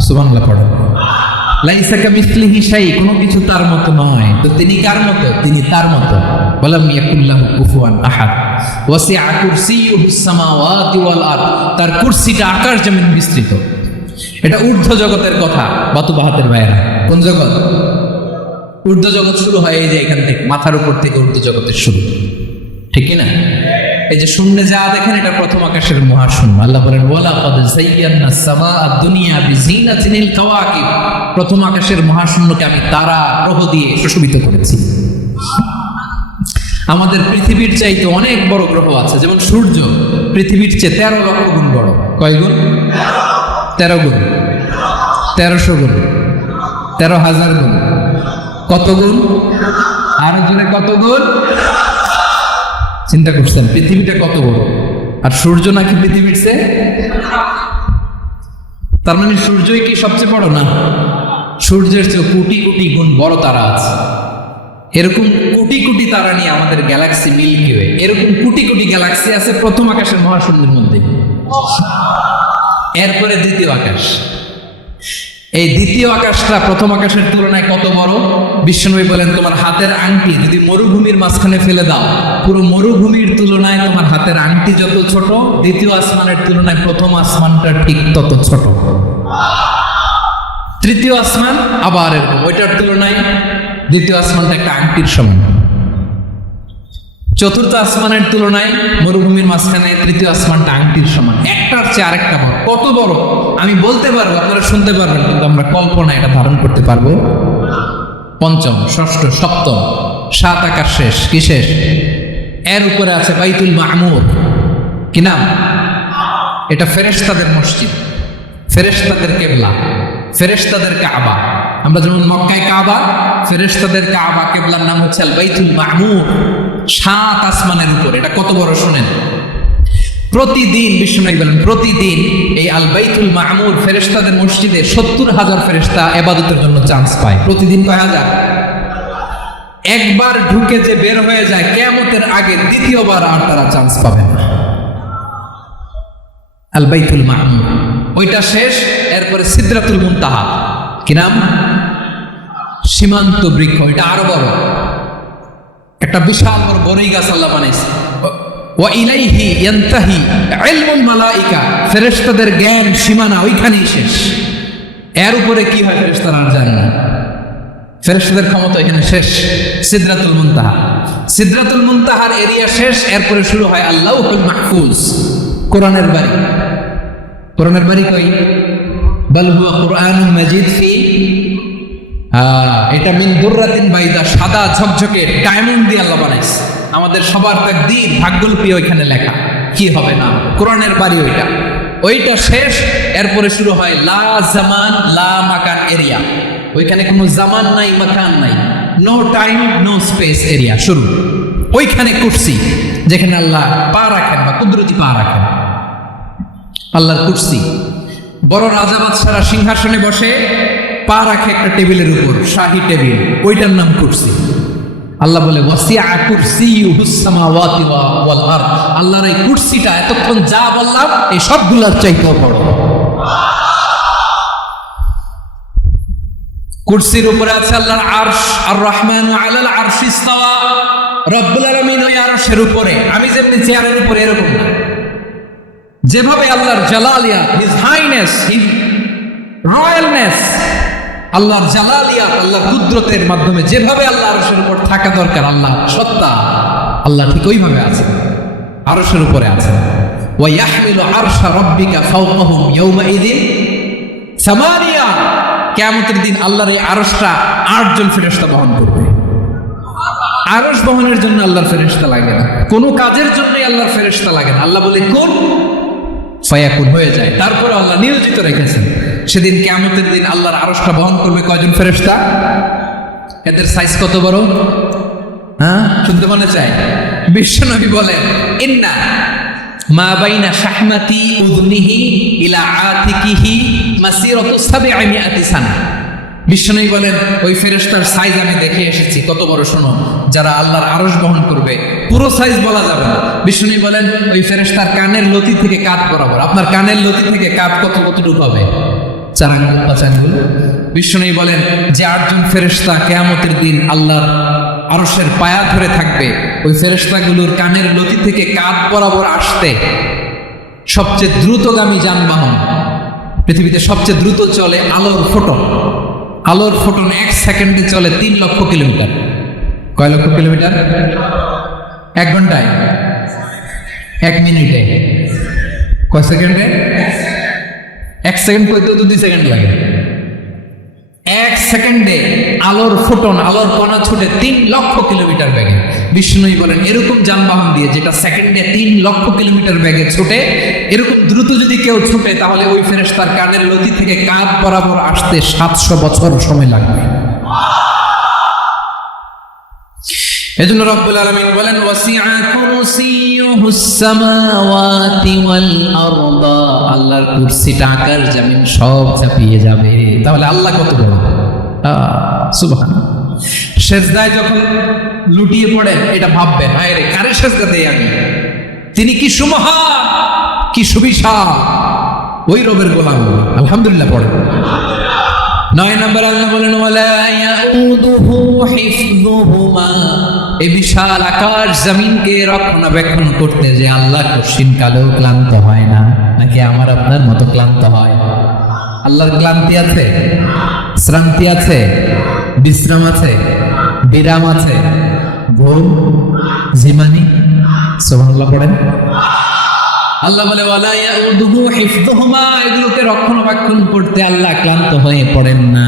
সুবহানাল্লাহ পড়েন। লাইসা কামিসলিহি শাই, কোনো কিছু তার মতো নয়। তো তিনি কার মতো? তিনি তার মতো। ওয়ালাম ইয়াকুল্লাহু কুফুয়ান আহাদ। ওয়াসিআ কুরসিয়ুহুস সামাওয়াতি ওয়াল আরদ। তার কুরসিটা আকাশ জমিন বিস্তৃত। এটা ঊর্ধ্ব জগতের কথা। বাতু বাহাতের ভাইয়েরা, কোন জগৎ? ঊর্ধ্ব জগৎ শুরু হয় এই যে এখান থেকে, মাথার উপর থেকে ঊর্ধ্ব জগতের শুরু। ঠিক না? এই যে শূন্যে যা দেখেন এটা প্রথম আকাশের মহাশূন্য। আল্লাহ বলেন ওয়ালাকাদ যায়্যানাস সামাআদ দুনিয়া বিজিনাতিল কাওয়াকিব। প্রথম আকাশের মহাশূন্যকে আমি তারা গ্রহ দিয়ে সুশোভিত করেছি। আমাদের পৃথিবীর চাইতে অনেক বড় গ্রহ আছে, যেমন সূর্য পৃথিবীর চেয়ে 13 লক্ষ গুণ বড়। কয় গুণ? 13 গুণ, 1300 গুণ, 13,000 গুণ। কত গুণ? আরো জোরে কত গুণ? চিন্তা করছেন পৃথিবীটা কত বড়, আর সূর্য নাকি পৃথিবীর চেয়ে? তার মানে সূর্যই কি সবচেয়ে বড়? না, সূর্যের চেয়ে কোটি কোটি গুণ বড় তারা আছে। এরকম কোটি কোটি তারা নিয়ে আমাদের গ্যালাক্সি মিল্কি ওয়ে। এরকম কোটি কোটি গ্যালাক্সি আছে প্রথম আকাশের মহাশূন্যের মধ্যে। এরপরে দ্বিতীয় আকাশ। এই দ্বিতীয় আকাশটা প্রথম আকাশের তুলনায় কত বড়? বিশ্বনবী বলেন তোমার হাতের আংটি যদি মরুভূমির মাঝখানে ফেলে দাও, পুরো মরুভূমির তুলনায় তোমার হাতের আংটি যত ছোট, দ্বিতীয় আসমানের তুলনায় প্রথম আসমানটা ঠিক তত ছোট। তৃতীয় আসমান আবার এরকম, ওইটার তুলনায় দ্বিতীয় আসমানটা একটা আংটির সমান। চতুর্থ আসমানের তুলনায় মরুভূমির মাঝখানে তৃতীয় আসমানটা আংটির সমান। একটার চেয়ে আরেকটা বড়। কত বড় আমি বলতে পারবো, আপনারা শুনতে পারবেন, কিন্তু আমরা কল্পনা এটা ধারণ করতে পারবো। পঞ্চম, ষষ্ঠ, সপ্তম, 7 আকাশ শেষ। কি শেষ? এর উপরে আছে বাইতুল মামুর। কি নাম? এটা ফেরেশতাদের মসজিদ, ফেরেশতাদের কিবলা, ফেরেশতাদের কাবা। আমরা যেমন মক্কায় কাবা, ফেরেশতাদের কাবা কিবলার নাম হচ্ছে আল বাইতুল মামুর। 7 আসমানের উপর। এটা কত বড় শুনেন। প্রতিদিন বিশ্বনবী বলেন প্রতিদিন এই আল বাইতুল মামুর ফেরেশতাদের মসজিদে 70,000 ফেরেশতা ইবাদতের জন্য চান্স পায়। প্রতিদিন কয় হাজার? একবার ঢুকে যে বের হয়ে যায় কিয়ামতের আগে দ্বিতীয়বার আর তারা চান্স পাবে না। আল বাইতুল মামুর ওইটা শেষ, এরপরে সিদরাতুল মুনতাহা, কি নাম? সীমান্ত বৃক্ষ। এটা আরো বড়, একটা বিশাল বড় বড়ই গাছ আল্লাহ বানাইছে। ওয়া ইলাইহি ইয়ানতাহি ইলমুল মালাইকা, ফেরেশতাদের জ্ঞান সীমানা ওইখানেই শেষ। এর উপরে কি হয় ফেরেশতারা আর জানে না। ফেরেশতাদের ক্ষমতা এখানে শেষ। সিদরাতুল মুনতাহা, সিদরাতুল মুনতাহার এরিয়া শেষ, এরপরে শুরু হয় আল্লাহুল মাহফুজ, কোরআনের বাড়ি। কোরআনের বাড়ি কই? বাল হুয়া কুরআনুন মাজিদ ফি, এটা মিন দুররাতিন বাইদা, সাদা ঝকঝকে ডায়মন্ড দিয়ে আল্লাহ বানাইছে। আমাদের সবার তাকদীর ভাগ্যলিপি ওইখানে লেখা, কি হবে না। কোরআনের বাড়ি ওইটা, ওইটা শেষ, এরপরে শুরু হয় লা জামান লা মাকান এরিয়া। ওইখানে কোনো জামান নাই, মাকান নাই, no time no space area শুরু। ওইখানে কুরসি, যেখানে আল্লাহ পা রাখেন বা কুদরতি পা রাখেন, আল্লাহর কুরসি। বড় রাজা বাদশারা সিংহাসনে বসে পা রাখে একটা টেবিলের উপর, শাহী টেবিল, ওইটার নাম কুরসি। আল্লাহ বলে ওয়াসিআ কুরসিয়ুহুস সামাওয়াতি ওয়াল আরদ, আল্লাহর এই কুরসিটা এতক্ষণ যা বললাম এই সবগুলোর চাইতেও বড়। কুরসির উপরে আছে আল্লাহর আরশ, আর রহমানু আলাল আরশি ইস্তাওয়া, রব্বুল আলামিন ওই আরশের উপরে। আমি যেমনি চেয়ারের উপরে এরকম না, যেভাবে আল্লাহর জালালিয়া, হিজ হাইনেস, হিজ রয়্যালনেস, আল্লাহর জালালিয়াত, আল্লাহর কুদরতের মাধ্যমে যেভাবে আল্লাহ আরশের উপর থাকা দরকার, আল্লাহ সত্তা, আল্লাহ ঠিক ওইভাবে আছে, আরশের উপরে আছে। ওয়া ইয়াহমিলু আরশা রাব্বিকা ফাওকাহুম ইয়াওমাইযিন সামানিয়া, কিয়ামতের দিন আল্লাহর এই আরশটা 8 জন ফেরেশতা বহন করবে। আরশ বহনের জন্য আল্লাহর ফেরেশতা লাগে না, কোনো কাজের জন্যই আল্লাহর ফেরেশতা লাগে না। আল্লাহ বলে কুন ফায়াকুন, হয়ে যায়। তারপরে আল্লাহ নিয়োজিত রেখেছেন। সেদিন কিয়ামতের দিন আল্লাহর আরশটা বহন করবে কয়জন ফেরেশতা? এদের সাইজ কত বড়? শুনতে মনে চায়? বিশ্বনবী বলেন ইন্না মা বাইনা শাহমাতি উযনিহি ইলা আতিকিহি মাসিরাতু 700 সানা। বিশ্বনবী বলেন ওই ফেরেশতার সাইজ আমি দেখে এসেছি, কত বড় শোনো, যারা আল্লাহর আরশ বহন করবে। পুরো সাইজ বলা যাবে না। বিশ্বনবী বলেন ওই ফেরেশতার কানের লতি থেকে কাঁধ বরাবর। আপনার কানের লতি থেকে কাঁধ কতটুকু হবে? 4 আঙ্গুল 5 আঙ্গুল। বিশ্বনবী বলেন যে 8 জন ফেরেশতা কিয়ামতের দিন আল্লাহর আরশের পায়া ধরে থাকবে, ওই ফেরেশতাগুলোর কানের লতি থেকে কাঁধ বরাবর আসতে সবচেয়ে দ্রুতগামী যানবাহন, পৃথিবীতে সবচেয়ে দ্রুত চলে আলোর ফোটন। আলোর ফোটন 1 সেকেন্ডে চলে 3 লক্ষ কিলোমিটার। কয় লক্ষ কিলোমিটার? 1 ঘন্টায়? 1 মিনিটে? কয় সেকেন্ডে? 1 সেকেন্ড করতে তো 2 সেকেন্ড লাগে। 1 সেকেন্ডে আলোর ফোটন, আলোর কণা ছুটে 3 লক্ষ কিলোমিটার বেগে। বিষ্ণুই বলেন এরকম যানবাহন দিয়ে, যেটা সেকেন্ডে 3 লক্ষ কিলোমিটার বেগে ছুটে, এরকম দ্রুত যদি কেউ ছুটে, তাহলে ওই ফেরেশতার কানের লতি থেকে কাঁধ বরাবর আসতে 700 বছর সময় লাগবে। এজন্য রব্বুল আলামিন বলেন ওয়াসিআ কুরসিয়ুহুস সামাওয়াতি ওয়াল আরদা, আল্লাহর কুরসিটা আকাশ জমিন সব চাপিয়ে যাবে। তাহলে আল্লাহ কত বড়! সুবহানাল্লাহ। সেজদায় যখন লুটিয়ে পড়েন, এটা ভাববেন হায় রে, কারে সেজদা দেই আমি? তিনি কি সুমহান, কি সুবিশাল, ওই রবের গোলাম। আলহামদুলিল্লাহ পড়েন। 9 নম্বর আল্লাহ বলেন ওয়ালা ইয়াউদুহু হিফযুহুমা, এই বিশাল আকাশ জমিনকে রক্ষণাবেক্ষণ করতে যে আল্লাহ কঠিন কালেও ক্লান্ত হয় না। নাকি আমার আপনার মতো ক্লান্ত হয়? আল্লাহর ক্লান্তি আছে, শ্রান্তি আছে, বিশ্রাম আছে, বিরাম আছে, ঘুম, জিমানি? সুবহানাল্লাহ পড়েন। আল্লাহ বলে ওয়ালা ইয়াউদুহু হিফযুহুমা, এগুলোকে রক্ষণাবেক্ষণ করতে আল্লাহ ক্লান্ত হয়ে পড়েন না।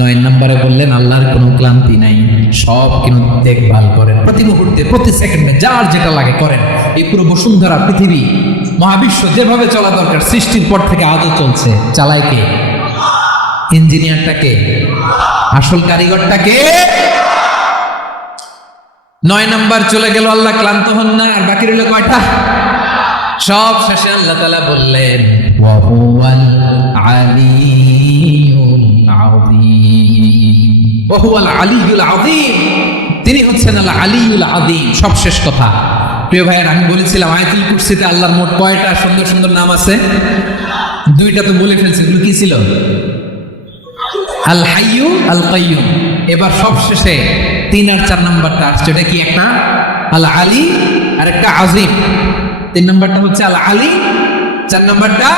9 নম্বরে বললেন আল্লাহর কোনো ক্লান্তি নাই, সব কিন্তু দেখভাল করেন, প্রতি মুহূর্তে প্রতি সেকেন্ডে যার যেটা লাগে করেন। এই পুরো বসুন্ধরা, পৃথিবী, মহাবিশ্ব যেভাবে চলা দরকার সৃষ্টির পর থেকে আজও চলছে। চালায় কে? ইঞ্জিনিয়ারটাকে, আসল কারিগরটাকে। 9 নম্বর চলে গেল, আল্লাহ ক্লান্ত হন না। আর বাকি রইল কয়টা? সব শেষে আল্লাহ তাআলা বললেন ওয়া হুয়াল আলিয়্যুল আযীম, ওয়া হুয়াল আলিয়্যুল আযীম, তিনি হচ্ছেন আল আলিয়্যুল আযীম। সব শেষ কথা। প্রিয় ভাইয়ের, আমি বলেছিলাম আয়াতুল কুরসিতে আল্লাহর মোট কয়টা সুন্দর সুন্দর নাম আছে? দুইটা তো বলে ফেলছি। এগুলো কি ছিল? আল হাইয়্যু আল কাইয়্যুম। এবার সব শেষে 3 আর 4 নাম্বারটা আসছে। এটা কি? একটা আল আলী আর একটা আযীম। 3 নাম্বারটা হচ্ছে আল আলী, 4 নাম্বারটা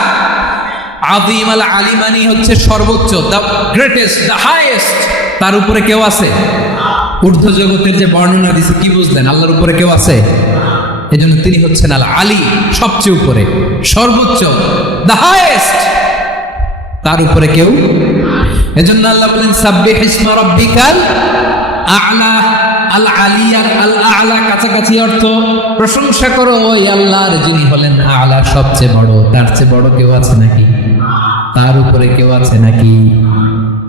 আযীম। আল আলী মানে হচ্ছে সর্বোচ্চ, দ্য গ্রেটেস্ট, দ্য হাইয়েস্ট। তার উপরে কেউ আছে? ঊর্ধ্ব জগতের যে বর্ণনা দিছে, কি বুঝলেন? আল্লাহর উপরে কেউ আছে? এজন্য তিনি হচ্ছেন আল আলী, সবচেয়ে উপরে, সর্বোচ্চ, দ্য হাইয়েস্ট। তার উপরে কেউ। এজন্য আল্লাহ বলেন সাব্বিহ ইসমা রাব্বিকাল আ'লা। আল আলী আর আল আ'লা কাছাকাছি অর্থ। প্রশংসা করো ওই আল্লাহর, যিনি হলেন আ'লা, সবচেয়ে বড়। তার চেয়ে বড় কেউ আছে নাকি? তার উপরে কেউ আছে নাকি?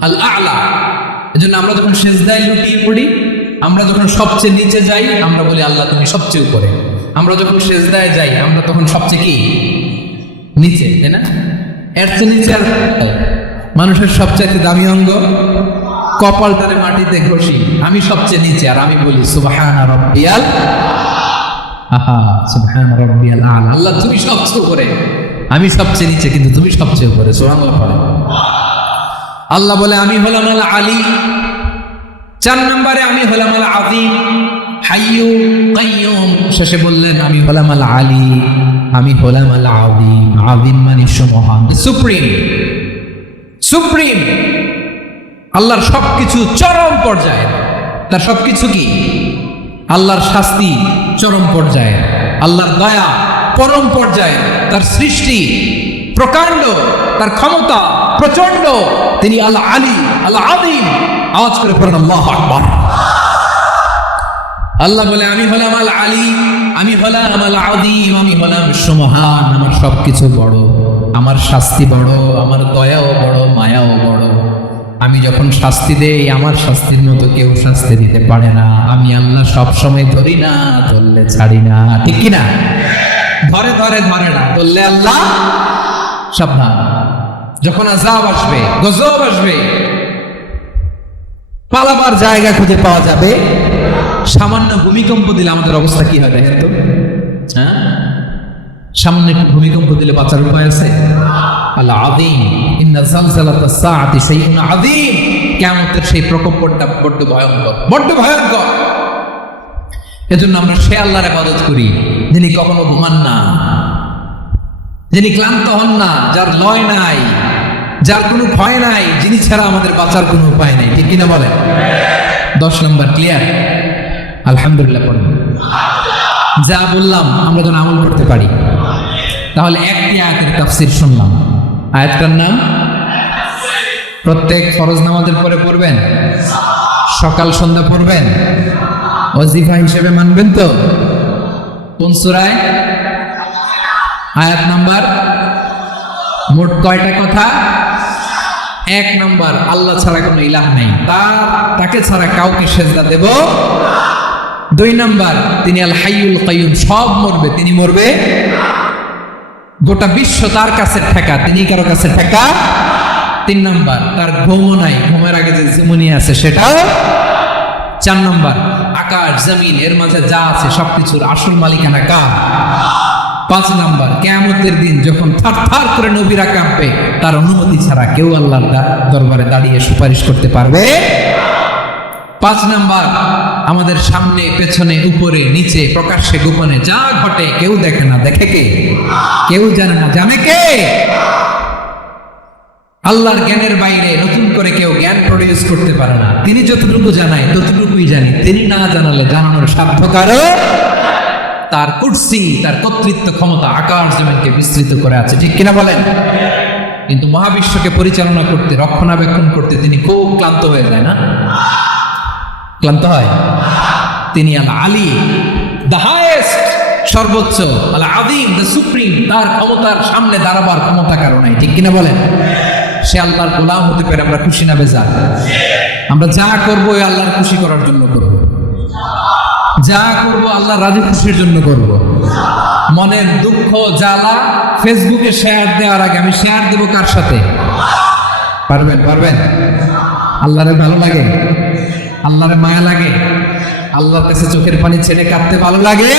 আল আ'লা। এজন্য আমরা যখন সিজদায় লুটিয়ে পড়ি, আমরা যখন সবচেয়ে নিচে যাই, আমরা বলি আল্লাহ তুমি সবচেয়ে উপরে। আমরা যখন সিজদায় যাই, আমরা তখন সবচেয়ে কি? নিচে, তাই না? এর চেয়ে নিচে আর মানুষের সবচাইতে দামি অঙ্গ কপালটারে মাটিতে ঘষি, আমি সবচেয়ে নিচে, আর আমি বলি সুবহানা রাব্বিয়াল আহা, সুবহানা রাব্বিয়াল আ'লা। আল্লাহ তুমি সবচেয়ে উপরে, আমি সবচেয়ে নিচে, কিন্তু তুমি সবচেয়ে উপরে। সুবহানাল্লাহ। আল্লাহ বলে আমি হলাম আল আলী। 4 নম্বরে আমি হলাম আল আযীম, হাইয়্যু কাইয়্যুম। শেষে বললেন আমি হলাম আল আলী, আমি হলাম আল আযীম। আযীম মানে মহান, সুপ্রিম। সুপ্রিম আল্লাহর সবকিছু চরম পর্যায়ে। তার সবকিছু কি? আল্লাহর শাস্তি চরম পর্যায়ে, আল্লাহর দয়া পরম পর্যায়ে, তার সৃষ্টি প্রকাণ্ড, তার ক্ষমতা প্রচন্ড। তিনি আল আলী, আল আযীম। আওয়াজ করে পড়েন আল্লাহু আকবার। আল্লাহ বলে আমি হলাম আল আলী, আমি হলাম আল আযীম, আমি হলাম মহান। আমার সবকিছু বড়, আমার শাস্তি বড়, আমার দয়াও বড়, মায়াও বড়। আমি যখন শাস্তি দেই, আমার শাস্তির মতো কেউ শাস্তি দিতে পারে না। আমি আল্লাহ সব সময় ধরি না, ধরলে ছাড়ি না। ঠিক কি না? ধরে ধরে ধরে না, ধরলে আল্লাহ সাবধান। যখন আযাব আসবে, গজব আসবে, পালাবার জায়গা খুঁজে পাওয়া যাবে। সামান্য ভূমিকম্প দিলে আমাদের অবস্থা কি হয় দেখেন তো? হ্যাঁ, সামান্য একটু ভূমিকম্প দিলে বাঁচার উপায় আছে? আল আযীম, ইন্না যালজালাতাস সাআতি শাইউন আযীম। কিয়ামতের সেই প্রকোপটা বড্ড ভয়ঙ্কর, বড্ড ভয়ঙ্কর। এজন্য আমরা সে আল্লাহর ইবাদত করি যিনি কখনো ঘুমান না, যিনি ক্লান্ত হন না, যার লয় নাই, যার কোনো ভয় নাই, যিনি ছাড়া আমাদের বাঁচার কোনো উপায় নেই। ঠিক কিনা বলেন? 10 নম্বর ক্লিয়ার? আলহামদুলিল্লাহ পড়ুন। যা বললাম আমরা যেন আমল করতে পারি। তাহলে একটি আয়াতের তাফসীর শুনলাম। আয়াতটার নাম প্রত্যেক ফরজ নামাজের পরে পড়বেন, সকাল সন্ধ্যা পড়বেন, ওয়াজিফা হিসেবে মানবেন তো? কোন সূরায়? আয়াত নাম্বার? মোট কয়টা কথা? 1 নম্বর, আল্লাহ ছাড়া কোনো ইলাহ নেই, তাকে ছাড়া কাউকে সেজদা দেব। 2 নম্বর, তিনি আল হাইয়ুল কাইয়্যুম, সব মরবে, তিনি মরবে। গোটা বিশ্ব তার কাছে ঠেকা, তিনি কারো কাছে ঠেকা। 3 নম্বর, তার ঘুমও নাই, ঘুমের আগে যে জীবনী আছে সেটাও। 4 নম্বর, আকাশ জমিন এর মাঝে যা আছে সবকিছুর আসল মালিকানা কার? 5 নম্বর, কিয়ামতের দিন যখন থারথার করে নবীরা কাঁপবে, তার অনুমতি ছাড়া কেউ আল্লাহর দরবারে দাঁড়িয়ে সুপারিশ করতে পারবে। 5 নম্বর, আমাদের সামনে পেছনে উপরে নিচে প্রকাশ্যে গোপনে যা ঘটে কেউ দেখে না, দেখে কে? কেউ জানে না, জানে কে? আল্লাহর জ্ঞানের বাইরে নতুন করে কেউ জ্ঞান প্রডিউস করতে পারে না। তিনি যতটুকু জানায় ততটুকুই জানি, তিনি না জানালে জানানোর সাধ্য কারো। তার কুরসি, তার কর্তৃত্ব ক্ষমতা আকাশ জমিনকে বিস্তৃত করে আছে। ঠিক কিনা বলেন? কিন্তু মহাবিশ্বকে পরিচালনা করতে, রক্ষণাবেক্ষণ করতে তিনি খুব ক্লান্ত হয়ে যায় না? ক্লান্ত হয়? তিনি আল আলী, দ্য হাইয়েস্ট, সর্বোচ্চ, আল আযীম, দ্য সুপ্রিম। তার ক্ষমতার সামনে দাঁড়াবার ক্ষমতা কারো নাই। ঠিক কিনা বলেন? সে আল্লাহর গোলাম হতে পারে, আমরা খুশি না বেজার? আমরা যা করবো আল্লাহর খুশি করার জন্য করব, যা করব আল্লাহ রাজি খুশির জন্য করব। মনের দুঃখ দুঃখ জ্বালা ফেসবুকে শেয়ার দেওয়ার আগে আমি শেয়ার দেবো কার সাথে? পারবেন? পারবেন? আল্লাহরে ভালো লাগে, আল্লাহরে মায়া লাগে, আল্লাহর কাছে চোখের পানি ছেড়ে কাঁদতে ভালো লাগে?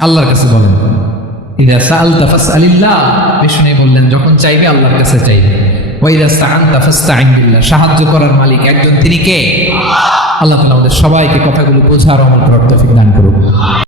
আল্লাহর কাছে বলেন, ইদা সাআলতা ফাসআলিল্লাহ, বিষ্ণু বললেন যখন চাইবে আল্লাহর কাছে চাইবে। ওয়া ইদা ইসতাআনতা ফাসতাইন বিল্লাহ, সাহায্য করার মালিক একজন, তিনি কে? আল্লাহ তাআলা আমাদের সবাইকে কথাগুলো বোঝার আমল করার তৌফিক দান করুন।